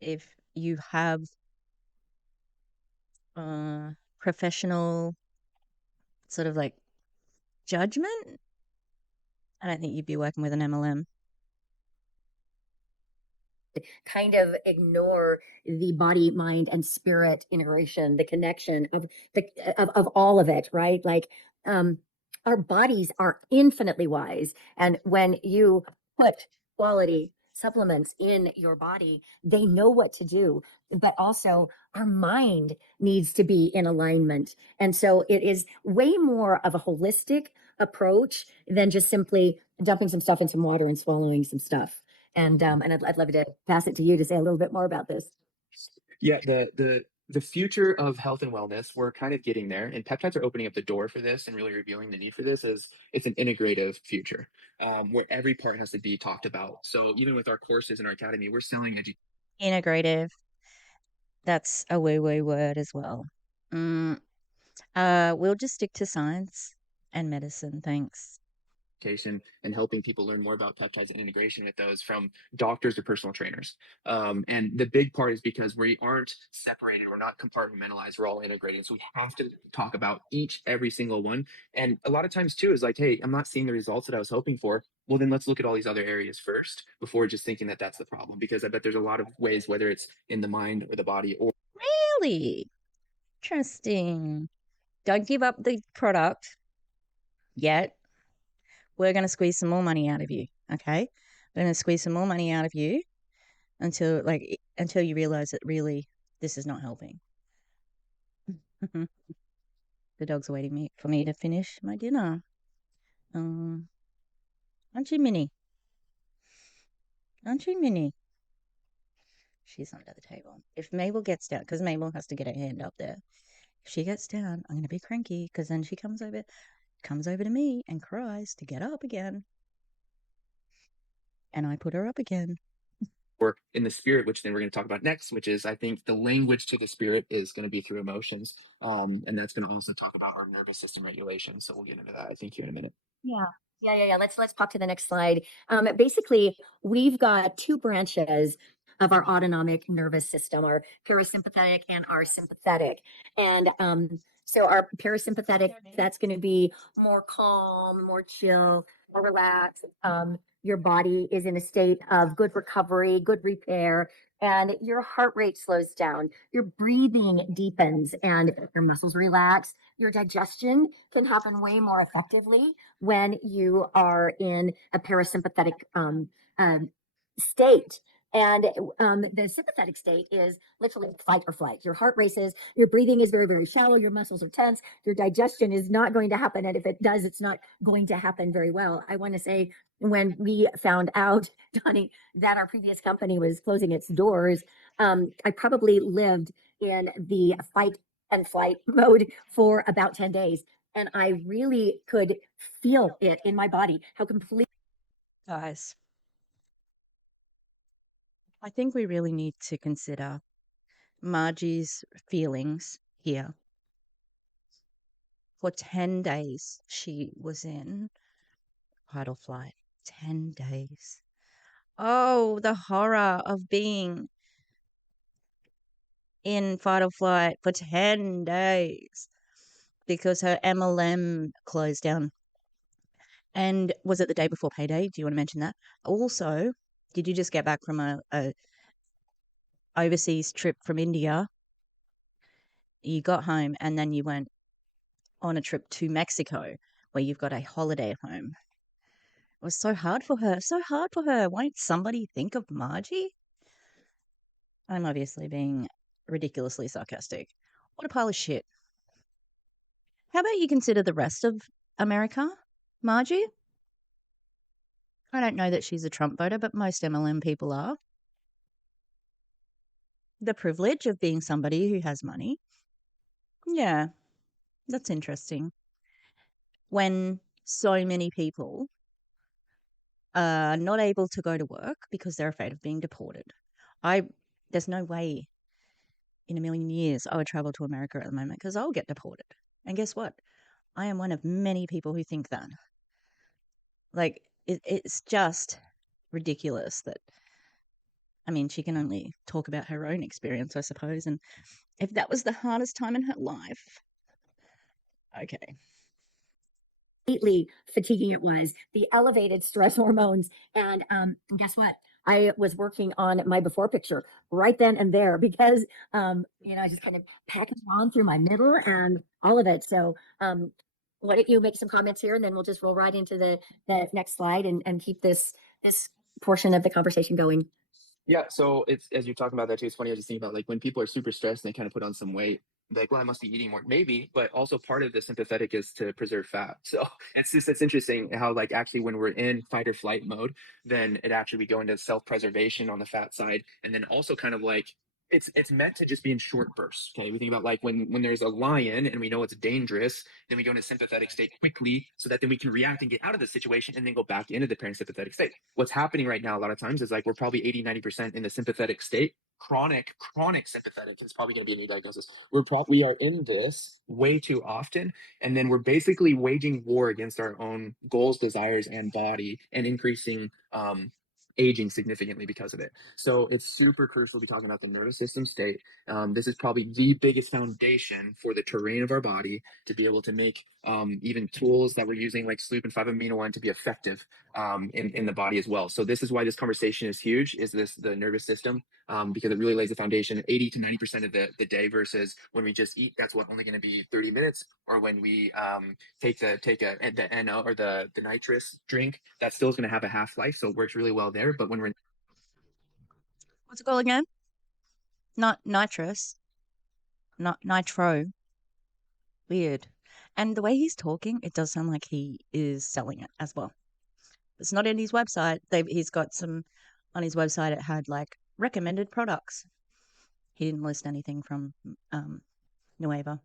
If you have professional sort of like judgment, I don't think you'd be working with an MLM. kind of ignore the body, mind, and spirit integration, the connection of all of it, right? Like our bodies are infinitely wise. And when you put quality supplements in your body, they know what to do. But also our mind needs to be in alignment. And so it is way more of a holistic approach than just simply dumping some stuff in some water and swallowing some stuff. And I'd love to pass it to you to say a little bit more about this. Yeah, the future of health and wellness, we're kind of getting there, and peptides are opening up the door for this and really revealing the need for this. As it's an integrative future where every part has to be talked about. So even with our courses in our academy, we're selling Integrative, that's a woo-woo word as well. We'll just stick to science and medicine, thanks. education and helping people learn more about peptides and integration with those from doctors or personal trainers. And the big part is because we aren't separated, we're not compartmentalized, we're all integrated. So we have to talk about every single one. And a lot of times too is like, hey, I'm not seeing the results that I was hoping for. Well, then let's look at all these other areas first before just thinking that that's the problem. Because I bet there's a lot of ways, whether it's in the mind or the body or Really interesting. Don't give up the product yet. We're going to squeeze some more money out of you, okay? We're going to squeeze some more money out of you until you realize that really this is not helping. The dog's waiting for me to finish my dinner. Aren't you, Minnie? Aren't you, Minnie? She's under the table. If Mabel gets down, because Mabel has to get her hand up there. If she gets down, I'm going to be cranky because then she comes over to me and cries to get up again. And I put her up again. or in the spirit, which then we're going to talk about next, which is I think the language to the spirit is going to be through emotions. And that's going to also talk about our nervous system regulation. So we'll get into that, I think, here in a minute. Yeah. Yeah. Let's pop to the next slide. Basically, we've got two branches of our autonomic nervous system, our parasympathetic and our sympathetic. And so our parasympathetic, that's going to be more calm, more chill, more relaxed. Your body is in a state of good recovery, good repair, and your heart rate slows down. Your breathing deepens and your muscles relax. Your digestion can happen way more effectively when you are in a parasympathetic um, state. And the sympathetic state is literally fight or flight. Your heart races, your breathing is very, very shallow, your muscles are tense, your digestion is not going to happen. And if it does, it's not going to happen very well. I want to say, when we found out, Donnie, that our previous company was closing its doors, I probably lived in the fight and flight mode for about 10 days. And I really could feel it in my body, how completely. Guys, I think we really need to consider Margie's feelings here. For 10 days, she was in fight or flight. 10 days. Oh, the horror of being in fight or flight for 10 days because her MLM closed down. And was it the day before payday? Do you want to mention that? Also, did you just get back from a overseas trip from India? You got home and then you went on a trip to Mexico where you've got a holiday home. It was so hard for her. So hard for her. Won't somebody think of Margie? I'm obviously being ridiculously sarcastic. What a pile of shit. How about you consider the rest of America, Margie? I don't know that she's a Trump voter, but most MLM people are. The privilege of being somebody who has money. Yeah, that's interesting. When so many people are not able to go to work because they're afraid of being deported. There's no way in a million years I would travel to America at the moment because I'll get deported. And guess what? I am one of many people who think that. Like, it's just ridiculous that, I mean, she can only talk about her own experience, I suppose. And if that was the hardest time in her life, okay. Completely fatiguing it was, the elevated stress hormones. And guess what? I was working on my before picture right then and there because, I just kind of packaged on through my middle and all of it. So, why don't you make some comments here and then we'll just roll right into the next slide and keep this portion of the conversation going. Yeah, so it's as you're talking about that too, it's funny. I just think about like when people are super stressed and they kind of put on some weight, like, well, I must be eating more. Maybe, but also part of the sympathetic is to preserve fat. So it's interesting how like actually when we're in fight or flight mode, then it actually we go into self-preservation on the fat side, and then also kind of like it's meant to just be in short bursts. Okay. We think about like when there's a lion and we know it's dangerous, then we go into sympathetic state quickly so that then we can react and get out of the situation and then go back into the parasympathetic state. What's happening right now a lot of times is like we're probably 80-90% in the sympathetic state. Chronic sympathetic is probably going to be a new diagnosis. We are in this way too often, and then we're basically waging war against our own goals, desires, and body, and increasing aging significantly because of it. So it's super crucial to be talking about the nervous system state. This is probably the biggest foundation for the terrain of our body to be able to make even tools that we're using like sleep and 5-amino-1 to be effective in the body as well. So this is why this conversation is huge, is the nervous system, because it really lays the foundation 80 to 90% of the day versus when we just eat, that's what only going to be 30 minutes. Or when we take the NO or the nitrous drink, that still is going to have a half-life. So it works really well there. But when we're What's it called again? Not nitrous, not nitro. Weird. And the way he's talking, it does sound like he is selling it as well. It's not in his website. He's got some on his website. It had like recommended products. He didn't list anything from Nueva.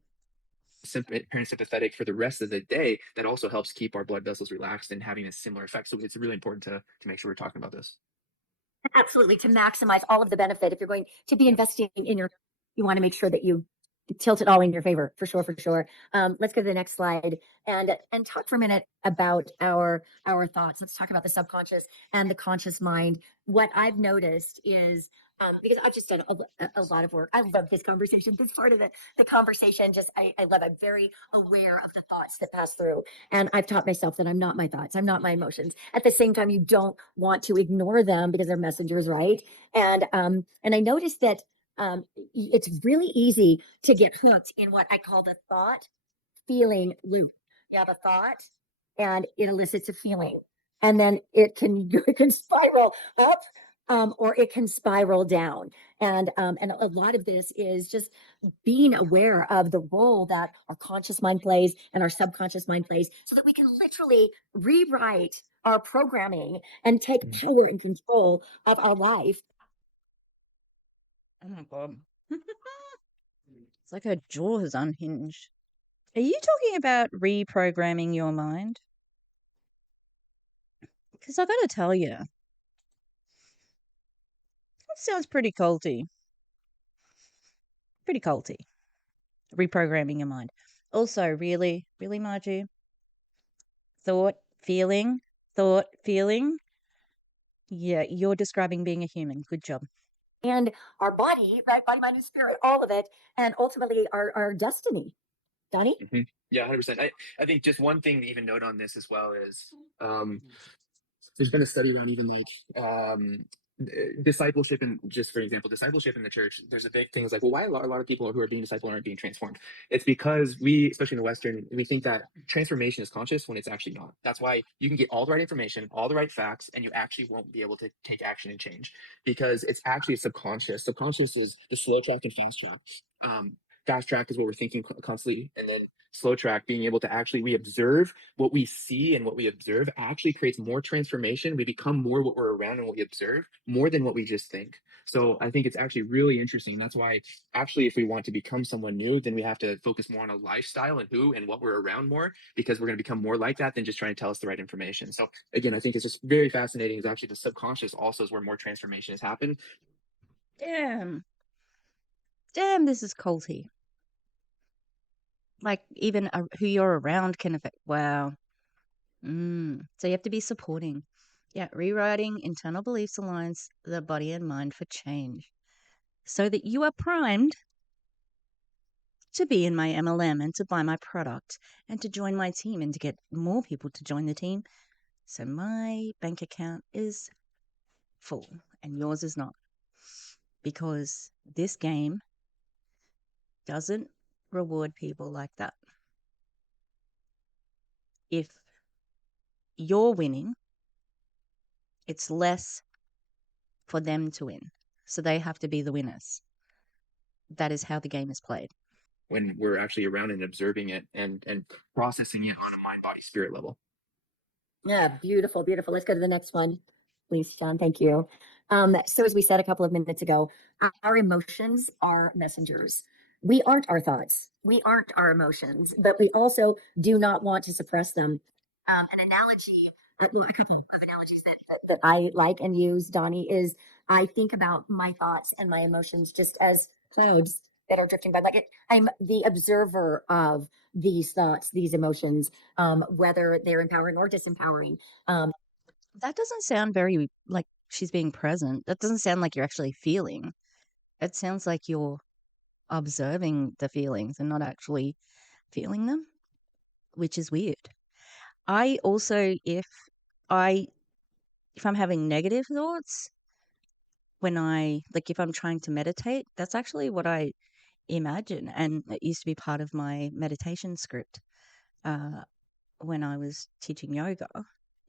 parasympathetic for the rest of the day, that also helps keep our blood vessels relaxed and having a similar effect. So it's really important to make sure we're talking about this. Absolutely, to maximize all of the benefit. If you're going to be Yep. investing in you want to make sure that you tilt it all in your favor, for sure, for sure. Let's go to the next slide and talk for a minute about our thoughts. Let's talk about the subconscious and the conscious mind. What I've noticed is because I've just done a lot of work. I love this conversation. This part of the conversation, just I love. I'm very aware of the thoughts that pass through, and I've taught myself that I'm not my thoughts. I'm not my emotions. At the same time, you don't want to ignore them because they're messengers, right? And I noticed that it's really easy to get hooked in what I call the thought feeling loop. You have a thought and it elicits a feeling. And then it can it can spiral up or it can spiral down. And a lot of this is just being aware of the role that our conscious mind plays and our subconscious mind plays so that we can literally rewrite our programming and take Mm. power and control of our life. Oh my god. It's like her jaw has unhinged. Are you talking about reprogramming your mind? Because I gotta tell you, that sounds pretty culty. Pretty culty. Reprogramming your mind. Also, really, really, Margie, thought, feeling, thought, feeling. Yeah, you're describing being a human. Good job. And our body, right? Body, mind, and spirit, all of it, and ultimately our destiny. Donnie? Yeah, 100%. I think just one thing to even note on this as well is there's been a study around even like discipleship, and just for example discipleship in the church. There's a big thing is like, well, why a lot of people who are being discipled aren't being transformed? It's because we, especially in the Western, we think that transformation is conscious when it's actually not. That's why you can get all the right information, all the right facts, and you actually won't be able to take action and change, because it's actually subconscious is the slow track and fast track. Fast track is what we're thinking constantly, and then slow track, being able to actually, we observe what we see, and what we observe actually creates more transformation. We become more what we're around and what we observe more than what we just think. So I think it's actually really interesting. That's why actually, if we want to become someone new, then we have to focus more on a lifestyle and who and what we're around more, because we're going to become more like that than just trying to tell us the right information. So again, I think it's just very fascinating. Is actually the subconscious also is where more transformation has happened. Damn. Damn, this is culty. Like, even who you're around can affect. Wow. So you have to be supporting. Yeah, rewriting internal beliefs aligns the body and mind for change so that you are primed to be in my MLM and to buy my product and to join my team and to get more people to join the team. So my bank account is full and yours is not, because this game doesn't reward people like that. If you're winning, it's less for them to win. So they have to be the winners. That is how the game is played. When we're actually around and observing it and processing it on a mind body spirit level. Yeah, beautiful, beautiful. Let's go to the next one, please, John. Thank you. So, as we said a couple of minutes ago, our emotions are messengers. We aren't our thoughts, we aren't our emotions, but we also do not want to suppress them. An analogy, well, a couple of analogies that I like and use, Donnie, is I think about my thoughts and my emotions just as clouds that are drifting by. I'm the observer of these thoughts, these emotions, whether they're empowering or disempowering. That doesn't sound very like she's being present. That doesn't sound like you're actually feeling. It sounds like you're observing the feelings and not actually feeling them, which is weird. I also, I if I'm having negative thoughts, when if I'm trying to meditate, that's actually what I imagine, and it used to be part of my meditation script. Uh, when I was teaching yoga,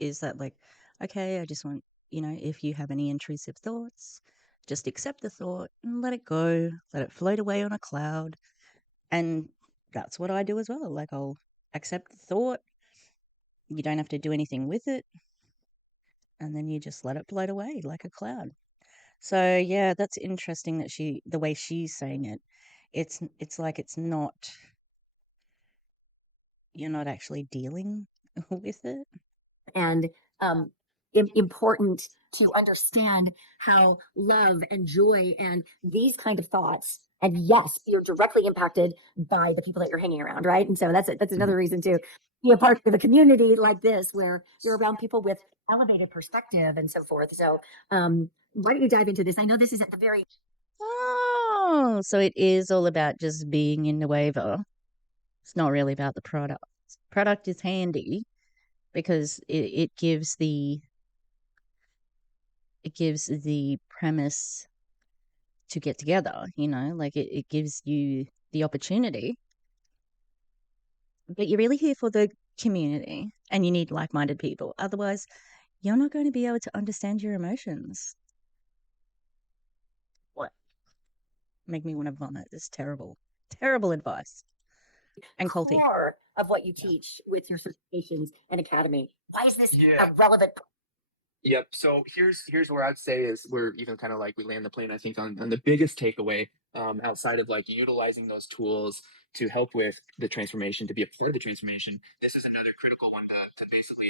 is that like, okay, I just want, if you have any intrusive thoughts, just accept the thought and let it go, let it float away on a cloud. And that's what I do as well. Like, I'll accept the thought, you don't have to do anything with it, and then you just let it float away like a cloud. So yeah, that's interesting that the way she's saying it, it's like it's not, you're not actually dealing with it. And um, important to understand how love and joy and these kind of thoughts And yes, you're directly impacted by the people that you're hanging around, right? And so that's another reason to be a part of a community like this where you're around people with elevated perspective and so forth. So why don't you dive into this? I know this is at the very Oh, so it is all about just being in Nueva. It's not really about the product. Product is handy because it gives the premise to get together, like it gives you the opportunity. But you're really here for the community and you need like-minded people. Otherwise, you're not going to be able to understand your emotions. What? Make me want to vomit. This is terrible. Terrible advice. And culty. core of what you Yeah. teach with your certifications and academy. Why is this Yeah. a relevant? Yep. So here's where I'd say is where even kind of like we land the plane, I think, on the biggest takeaway, outside of like utilizing those tools to help with the transformation, to be a part of the transformation. This is another critical one to basically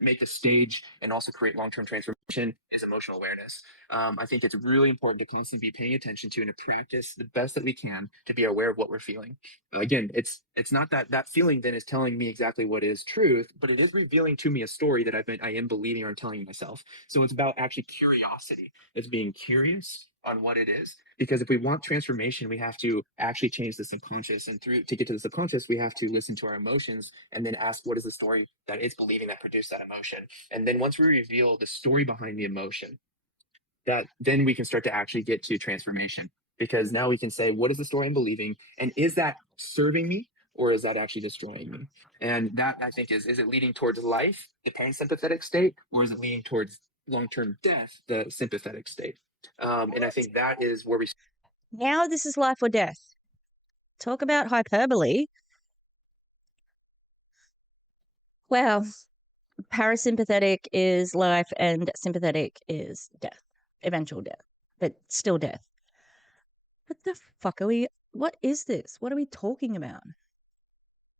make the stage and also create long-term transformation is emotional awareness. I think it's really important to constantly be paying attention to and to practice the best that we can to be aware of what we're feeling. Again, it's not that that feeling then is telling me exactly what is truth, but it is revealing to me a story that I am believing or telling myself. So it's about actually curiosity. It's being curious on what it is, because if we want transformation, we have to actually change the subconscious, and through to get to the subconscious, we have to listen to our emotions and then ask what is the story that it's believing that produced that emotion. And then once we reveal the story behind the emotion, that then we can start to actually get to transformation, because now we can say, what is the story I'm believing, and is that serving me or is that actually destroying me? And that, I think, is it leading towards life, the parasympathetic state, or is it leading towards long-term death, the sympathetic state? And I think that is where we. Now this is life or death. Talk about hyperbole. Well, parasympathetic is life and sympathetic is death, eventual death, but still death. What the fuck are we? What is this? What are we talking about?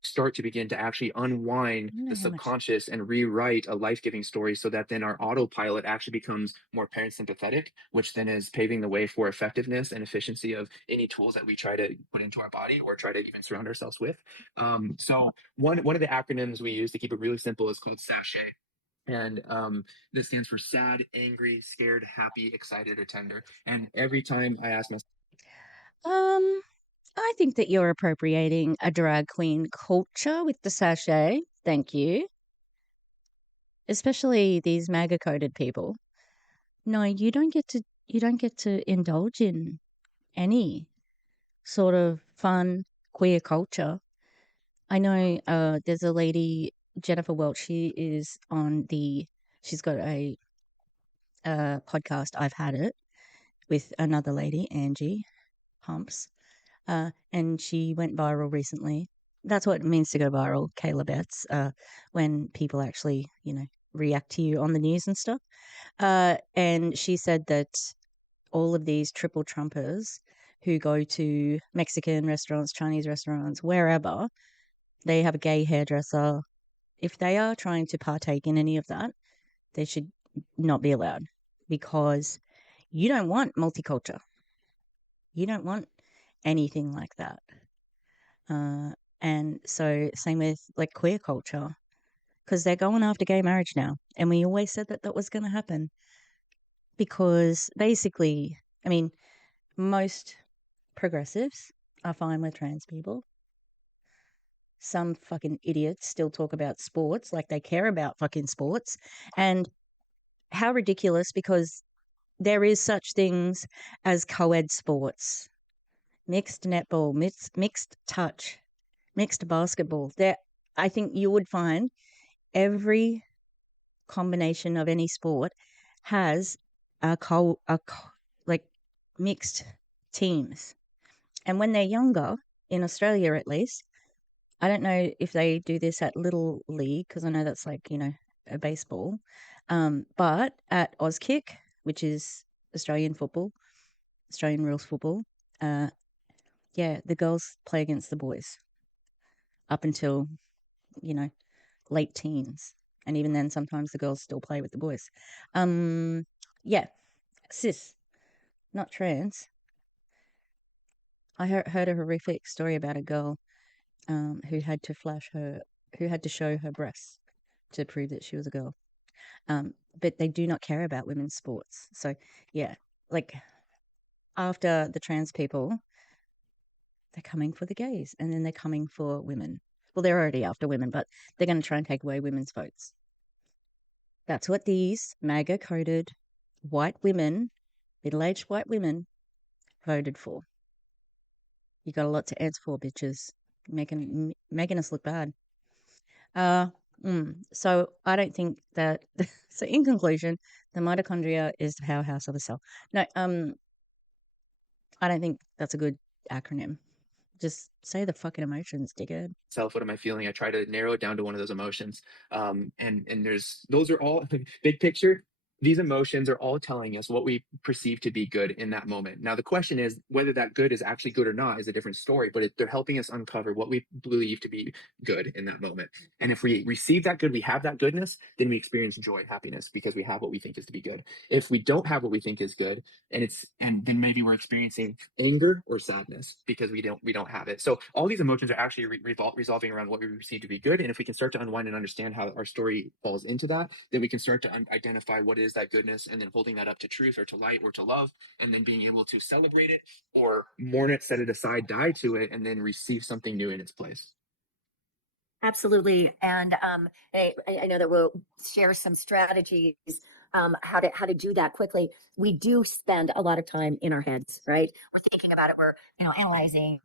Start to begin to actually unwind I don't the know how much. subconscious and rewrite a life-giving story, so that then our autopilot actually becomes more parasympathetic, which then is paving the way for effectiveness and efficiency of any tools that we try to put into our body or try to even surround ourselves with. So one of the acronyms we use to keep it really simple is called sachet. And this stands for sad, angry, scared, happy, excited, or tender. And every time I ask myself, Um, I think that you're appropriating a drag queen culture with the sachet. Thank you. Especially these MAGA coded people. No, you don't get to indulge in any sort of fun queer culture. I know there's a lady, Jennifer Welch, she's got a podcast, I've Had It, with another lady, Angie Humps, and she went viral recently. That's what it means to go viral, Kayla Betts, when people actually, react to you on the news and stuff. And she said that all of these triple Trumpers who go to Mexican restaurants, Chinese restaurants, wherever, they have a gay hairdresser. If they are trying to partake in any of that, they should not be allowed, because you don't want multicultural. You don't want anything like that. And so, same with like queer culture, because they're going after gay marriage now. And we always said that that was going to happen, because basically, I mean, most progressives are fine with trans people. Some fucking idiots still talk about sports like they care about fucking sports. And how ridiculous, because there is such things as co-ed sports, mixed netball, mixed touch, mixed basketball. I think you would find every combination of any sport has like mixed teams. And when they're younger, in Australia at least, I don't know if they do this at Little League, because I know that's like, a baseball. But at Auskick, which is Australian football, Australian rules football, uh, yeah, the girls play against the boys up until, you know, late teens. And even then, sometimes the girls still play with the boys. Yeah, cis, not trans. I heard a horrific story about a girl who had to show her breasts to prove that she was a girl. But they do not care about women's sports. So yeah, like after the trans people, they're coming for the gays, and then they're coming for women. Well, they're already after women, but they're going to try and take away women's votes. That's what these MAGA coded white women, middle-aged white women, voted for. You got a lot to answer for, bitches. Making us look bad. So I don't think that. So in conclusion, the mitochondria is the powerhouse of a cell. No, I don't think that's a good acronym. Just say the fucking emotions, dickhead. Self, what am I feeling? I try to narrow it down to one of those emotions. And there's those are all big picture. These emotions are all telling us what we perceive to be good in that moment. Now, the question is whether that good is actually good or not is a different story, but they're helping us uncover what we believe to be good in that moment. And if we receive that good, we have that goodness, then we experience joy, happiness, because we have what we think is to be good. If we don't have what we think is good, and then maybe we're experiencing anger or sadness because we don't have it. So all these emotions are actually resolving around what we perceive to be good. And if we can start to unwind and understand how our story falls into that, then we can start to identify what is that goodness, and then holding that up to truth or to light or to love, and then being able to celebrate it or mourn it, set it aside, die to it, and then receive something new in its place. Absolutely. And I know that we'll share some strategies how to do that quickly. We do spend a lot of time in our heads, right? We're thinking about it. We're analyzing,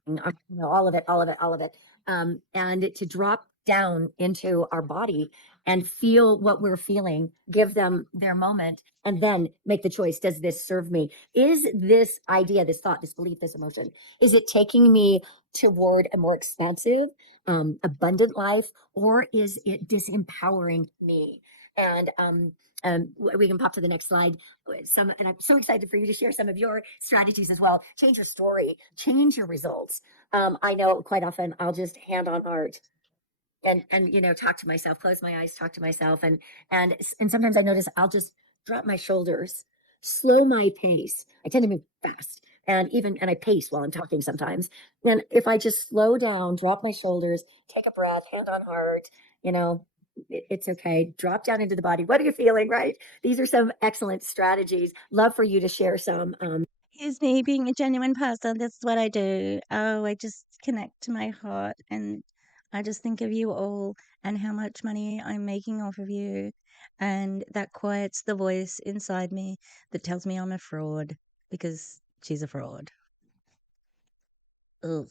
all of it, all of it, all of it. And to drop down into our body and feel what we're feeling, give them their moment, and then make the choice. Does this serve me? Is this idea, this thought, this belief, this emotion, is it taking me toward a more expansive, abundant life, or is it disempowering me? And we can pop to the next slide. And I'm so excited for you to share some of your strategies as well. Change your story, change your results. I know quite often I'll just hand on heart and talk to myself, close my eyes, talk to myself, and sometimes I notice I'll just drop my shoulders, slow my pace. I tend to move fast, and I pace while I'm talking sometimes. And if I just slow down, drop my shoulders, take a breath, hand on heart, you know it's okay. Drop down into the body. What are you feeling? Right? These are some excellent strategies. Love for you to share some. Here's me being a genuine person. This is what I do. Oh, I just connect to my heart, and I just think of you all and how much money I'm making off of you. And that quiets the voice inside me that tells me I'm a fraud because she's a fraud. Ugh.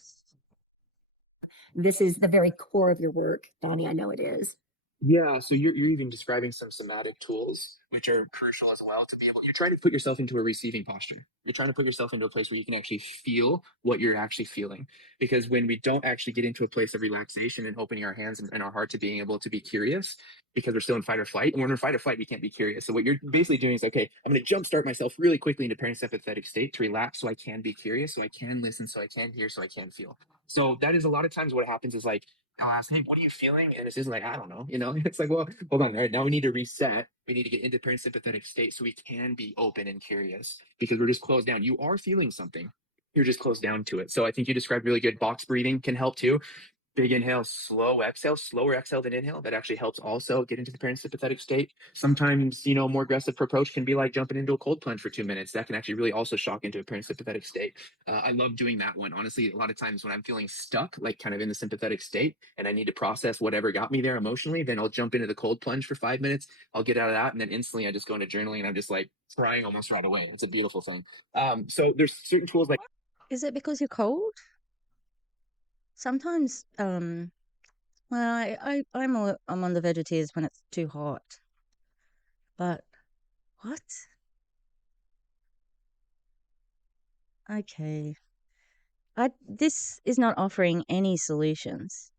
This is the very core of your work, Donnie. I know it is. Yeah, so you're even describing some somatic tools, which are crucial as well to be able. You're trying to put yourself into a receiving posture. You're trying to put yourself into a place where you can actually feel what you're actually feeling. Because when we don't actually get into a place of relaxation and opening our hands and our heart to being able to be curious, because we're still in fight or flight, and when we're in fight or flight, we can't be curious. So what you're basically doing is, okay, I'm going to jumpstart myself really quickly into parasympathetic state to relax, so I can be curious, so I can listen, so I can hear, so I can feel. So that is a lot of times what happens is like I'll ask, hey, what are you feeling? And it's just like, I don't know. It's like, well, hold on, right now we need to reset. We need to get into parasympathetic state so we can be open and curious because we're just closed down. You are feeling something. You're just closed down to it. So I think you described really good. Box breathing can help too. Big inhale, slow exhale, slower exhale than inhale. That actually helps also get into the parasympathetic state. Sometimes, more aggressive approach can be like jumping into a cold plunge for 2 minutes. That can actually really also shock into a parasympathetic state. I love doing that one. Honestly, a lot of times when I'm feeling stuck, like kind of in the sympathetic state, and I need to process whatever got me there emotionally, then I'll jump into the cold plunge for 5 minutes. I'll get out of that. And then instantly I just go into journaling and I'm just like crying almost right away. It's a beautiful thing. So there's certain tools like Is it because you're cold? Sometimes, well, I'm on the verge of tears when it's too hot. But what? Okay. This is not offering any solutions.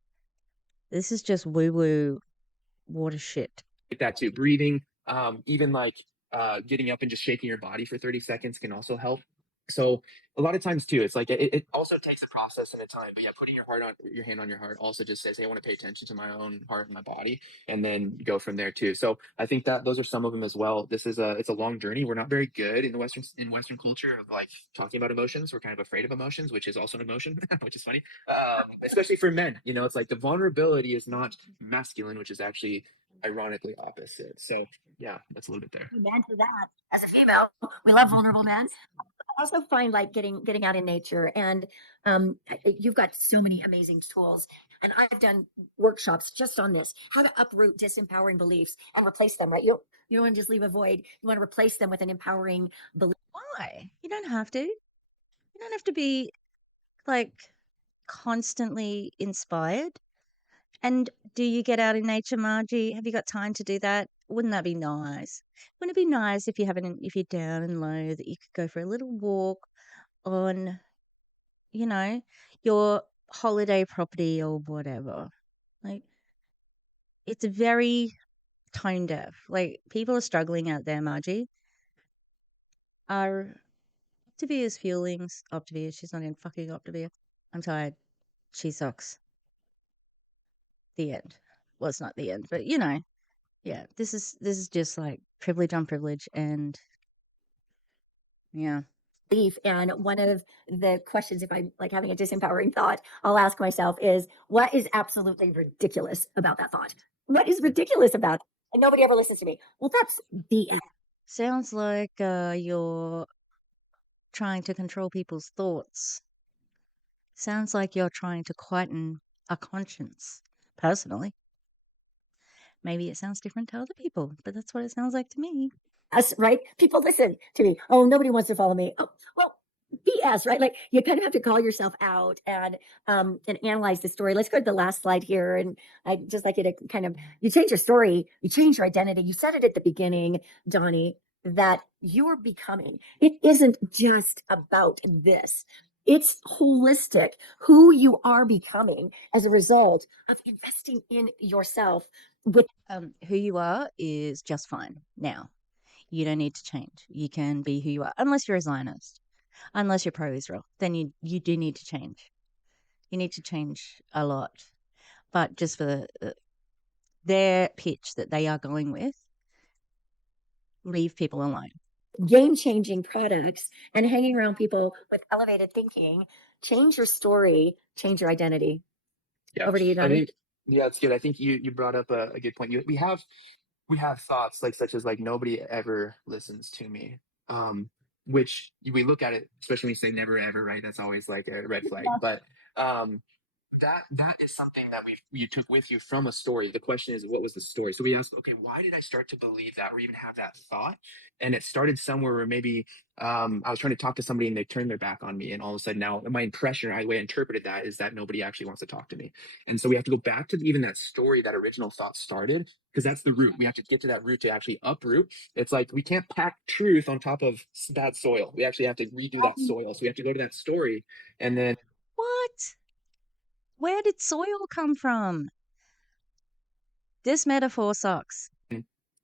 This is just woo-woo water shit. that too. Breathing, even like getting up and just shaking your body for 30 seconds can also help. So a lot of times too, it's like it also takes a process and a time. But yeah, putting your hand on your heart also just says, hey, I want to pay attention to my own heart and my body, and then go from there too. So I think that those are some of them as well. This is it's a long journey. We're not very good in the Western culture of like talking about emotions. We're kind of afraid of emotions, which is also an emotion, which is funny. Especially for men, you know, it's like the vulnerability is not masculine, which is actually ironically opposite. So yeah, that's a little bit there. Amen to that. As a female, we love vulnerable men. I also find like getting out in nature, and you've got so many amazing tools, and I've done workshops just on this, how to uproot disempowering beliefs and replace them, right? You don't want to just leave a void, you want to replace them with an empowering belief. Why? You don't have to. You don't have to be like constantly inspired. And do you get out in nature, Margie? Have you got time to do that? Wouldn't that be nice? Wouldn't it be nice if if you're down and low, that you could go for a little walk on, you know, your holiday property or whatever? Like, it's very tone deaf. Like, people are struggling out there, Margie. Are Optavia's feelings, Optavia, she's not in fucking Optavia. I'm tired. She sucks. The end. Well, it's not the end, but yeah, this is just like privilege on privilege, and yeah. And one of the questions, if I'm like having a disempowering thought, I'll ask myself is, what is absolutely ridiculous about that thought? What is ridiculous about it? And nobody ever listens to me. Well, that's BS. Sounds like you're trying to control people's thoughts. Sounds like you're trying to quieten a conscience. Personally, maybe it sounds different to other people, but that's what it sounds like to me. Us, right? People listen to me. Oh, nobody wants to follow me. Oh, well, BS, right? Like you kind of have to call yourself out and analyze the story. Let's go to the last slide here. And I just like you to kind of you change your story, you change your identity. You said it at the beginning, Donnie, that you're becoming. It isn't just about this. It's holistic, who you are becoming as a result of investing in yourself with Who you are is just fine now. You don't need to change. You can be who you are, unless you're a Zionist, unless you're pro-Israel. Then you do need to change. You need to change a lot, but just for their pitch that they are going with, leave people alone. game changing products and hanging around people with elevated thinking. Change your story, change your identity. Yeah, Over to you, I Donnie. think yeah, it's good. I think you brought up a good point. We have thoughts like such as like nobody ever listens to me, um, which we look at it, especially when you say never ever, right? That's always like a red flag. But um, that is something that you took with you from a story. The question is, what was the story? So we asked, okay, why did I start to believe that or even have that thought? And it started somewhere where maybe I was trying to talk to somebody and they turned their back on me, and all of a sudden now my impression, the way I interpreted that is that nobody actually wants to talk to me. And so we have to go back to even that story that original thought started, because that's the root. We have to get to that root to actually uproot. It's like we can't pack truth on top of bad soil. We actually have to redo that soil. So we have to go to that story and then What? Where did soil come from? This metaphor sucks.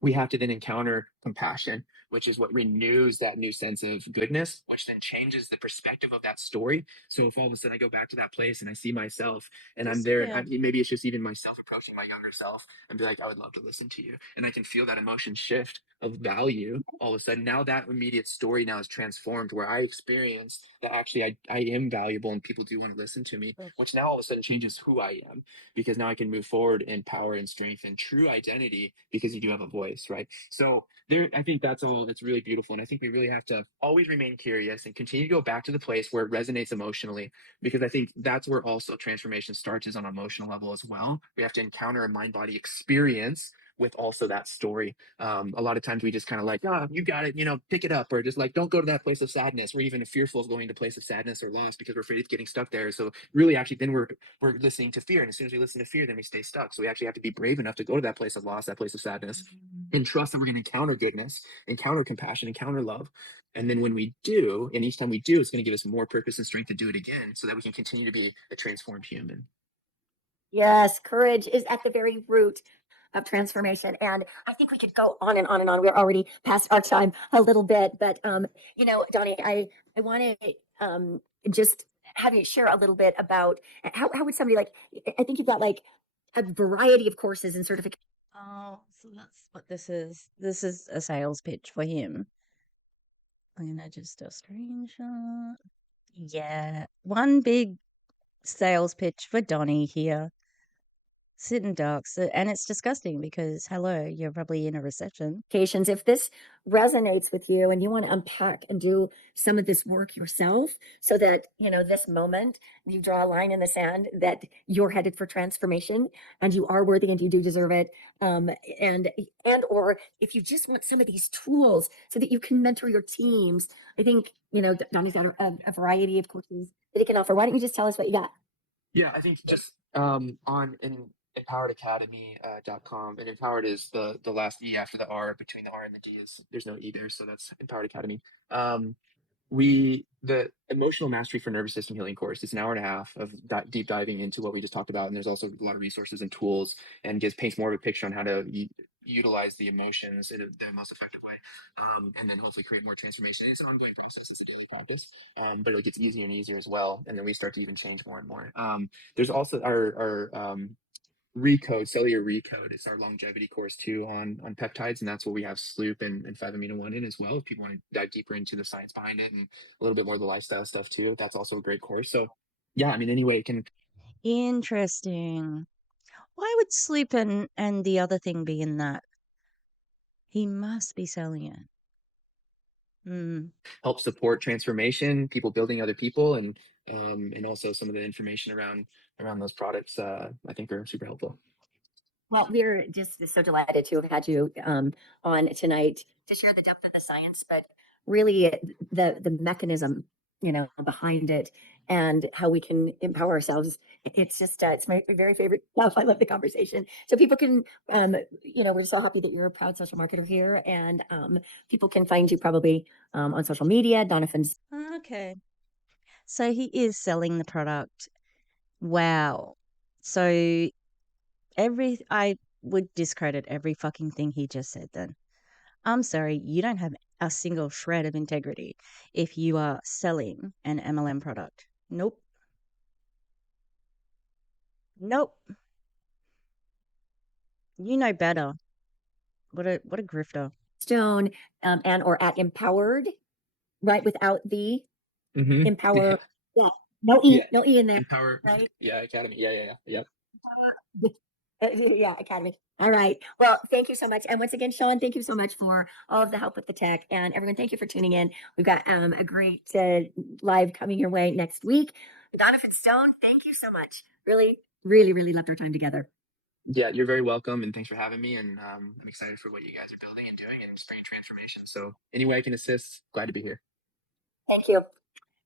we have to then encounter compassion, which is what renews that new sense of goodness, which then changes the perspective of that story. So if all of a sudden I go back to that place and I see myself and I'm there, Despair. maybe it's just even myself approaching my younger self and be like, I would love to listen to you. And I can feel that emotion shift of value all of a sudden. Now that immediate story now is transformed where I experience that actually I am valuable and people do want to listen to me, which now all of a sudden changes who I am, because now I can move forward in power and strength and true identity because you do have a voice, right? So there, I think that's all. It's really beautiful, and I think we really have to always remain curious and continue to go back to the place where it resonates emotionally, because I think that's where also transformation starts, is on an emotional level as well. We have to encounter a mind body experience with also that story. A lot of times we just kind of like, oh, you got it, pick it up, or just like, don't go to that place of sadness. We're even fearful of going to place of sadness or loss because we're afraid of getting stuck there. So really, actually, then we're listening to fear, and as soon as we listen to fear, then we stay stuck. So we actually have to be brave enough to go to that place of loss, that place of sadness, and trust that we're going to encounter goodness, encounter compassion, encounter love. And then when we do, and each time we do, it's going to give us more purpose and strength to do it again, so that we can continue to be a transformed human. Yes, courage is at the very root of transformation. And I think we could go on and on and on. We're already past our time a little bit, but Donnie, I want to just have you share a little bit about how would somebody like, I think you've got like a variety of courses and certifications. Oh, so that's what this is. This is a sales pitch for him. I'm gonna just do a screenshot. Yeah, one big sales pitch for Donnie here. Sitting ducks, and it's disgusting because hello, you're probably in a recession. If this resonates with you and you want to unpack and do some of this work yourself so that this moment you draw a line in the sand that you're headed for transformation and you are worthy and you do deserve it, and or if you just want some of these tools so that you can mentor your teams, I think Donnie's got a variety of courses that he can offer. Why don't you just tell us what you got? Yeah, I think just on empoweredacademy.com, and empowered is the last E after the R. Between the R and the D is there's no E there, so that's Empowered Academy. The emotional mastery for nervous system healing course is an hour and a half of deep diving into what we just talked about, and there's also a lot of resources and tools, and paints more of a picture on how to utilize the emotions in the most effective way, and then hopefully create more transformation. It's an ongoing process, it's a daily practice, but it gets easier and easier as well, and then we start to even change more and more. There's also our recode, cellular recode. It's our longevity course too on peptides, and that's what we have sloop and 5-amino-1 in as well. If people want to dive deeper into the science behind it and a little bit more of the lifestyle stuff too, that's also a great course. So yeah, I mean, anyway, it can. Interesting. Why would Sloop and the other thing be in that? He must be selling it. Help support transformation, people building other people, and also some of the information around those products, I think are super helpful. Well, we're just so delighted to have had you on tonight to share the depth of the science, but really the mechanism, behind it and how we can empower ourselves. It's just it's my very favorite stuff. I love the conversation. So people can, we're so happy that you're a proud social marketer here, and people can find you probably on social media. Donovan's. Okay. So he is selling the product. Wow. So I would discredit every fucking thing he just said then. I'm sorry, you don't have a single shred of integrity if you are selling an MLM product. Nope. Nope. You know better. What a grifter. Stone and or at empowered, right? Without the Yeah. empower. Yeah. No Yeah. E, no E in there, Empower. right? Yeah. Academy. Yeah. Yeah, Academy. All right. Well, thank you so much. And once again, Sean, thank you so much for all of the help with the tech. And everyone, thank you for tuning in. We've got a great live coming your way next week. Donovan Stone, thank you so much. Really, really, really loved our time together. Yeah, you're very welcome, and thanks for having me. And I'm excited for what you guys are building and doing and spreading transformation. So any way I can assist, glad to be here. Thank you.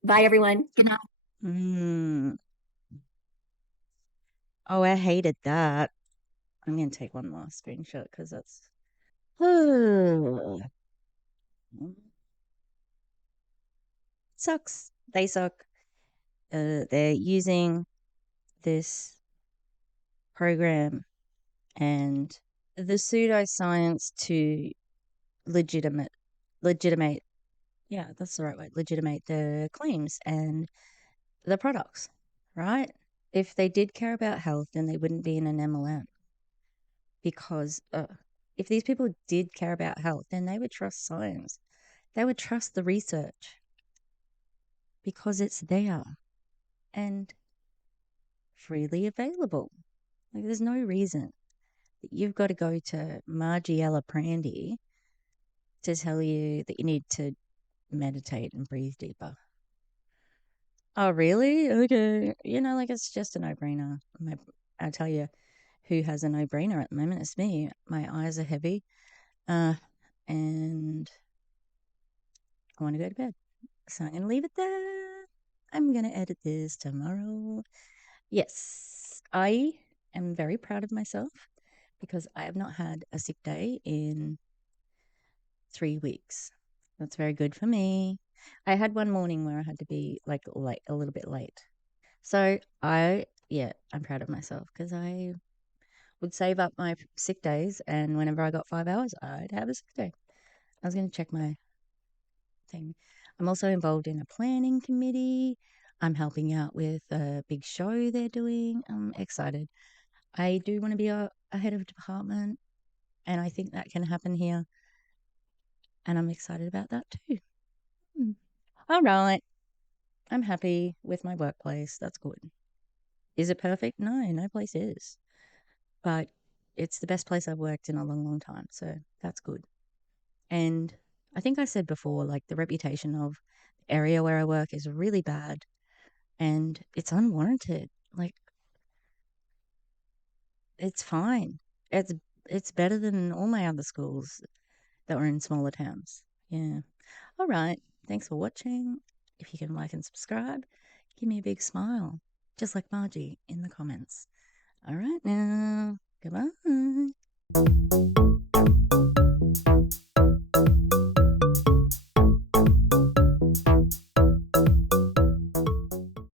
Bye, everyone. Good night. Mm. Oh, I hated that. I'm going to take one last screenshot because that's. Sucks. They suck. They're using this program and the pseudoscience to legitimate, yeah, that's the right word, legitimate the claims and the products, right? If they did care about health, then they wouldn't be in an MLM. Because if these people did care about health, then they would trust science. They would trust the research because it's there and freely available. Like, there's no reason that you've got to go to Margi Aliprandi to tell you that you need to meditate and breathe deeper. Oh, really? Okay. Like it's just a no-brainer. I'll tell you who has a no-brainer at the moment. It's me. My eyes are heavy. And I want to go to bed. So I'm going to leave it there. I'm going to edit this tomorrow. Yes, I am very proud of myself because I have not had a sick day in 3 weeks. That's very good for me. I had one morning where I had to be like late, a little bit late. So I'm proud of myself because I would save up my sick days, and whenever I got 5 hours, I'd have a sick day. I was going to check my thing. I'm also involved in a planning committee. I'm helping out with a big show they're doing. I'm excited. I do want to be a head of department, and I think that can happen here. And I'm excited about that too. All right. I'm happy with my workplace. That's good. Is it perfect? No, no place is. But it's the best place I've worked in a long, long time. So that's good. And I think I said before, like the reputation of the area where I work is really bad and it's unwarranted. Like it's fine. It's better than all my other schools that were in smaller towns. Yeah. All right. Thanks for watching. If you can like and subscribe, give me a big smile, just like Margie in the comments. All right now. Goodbye.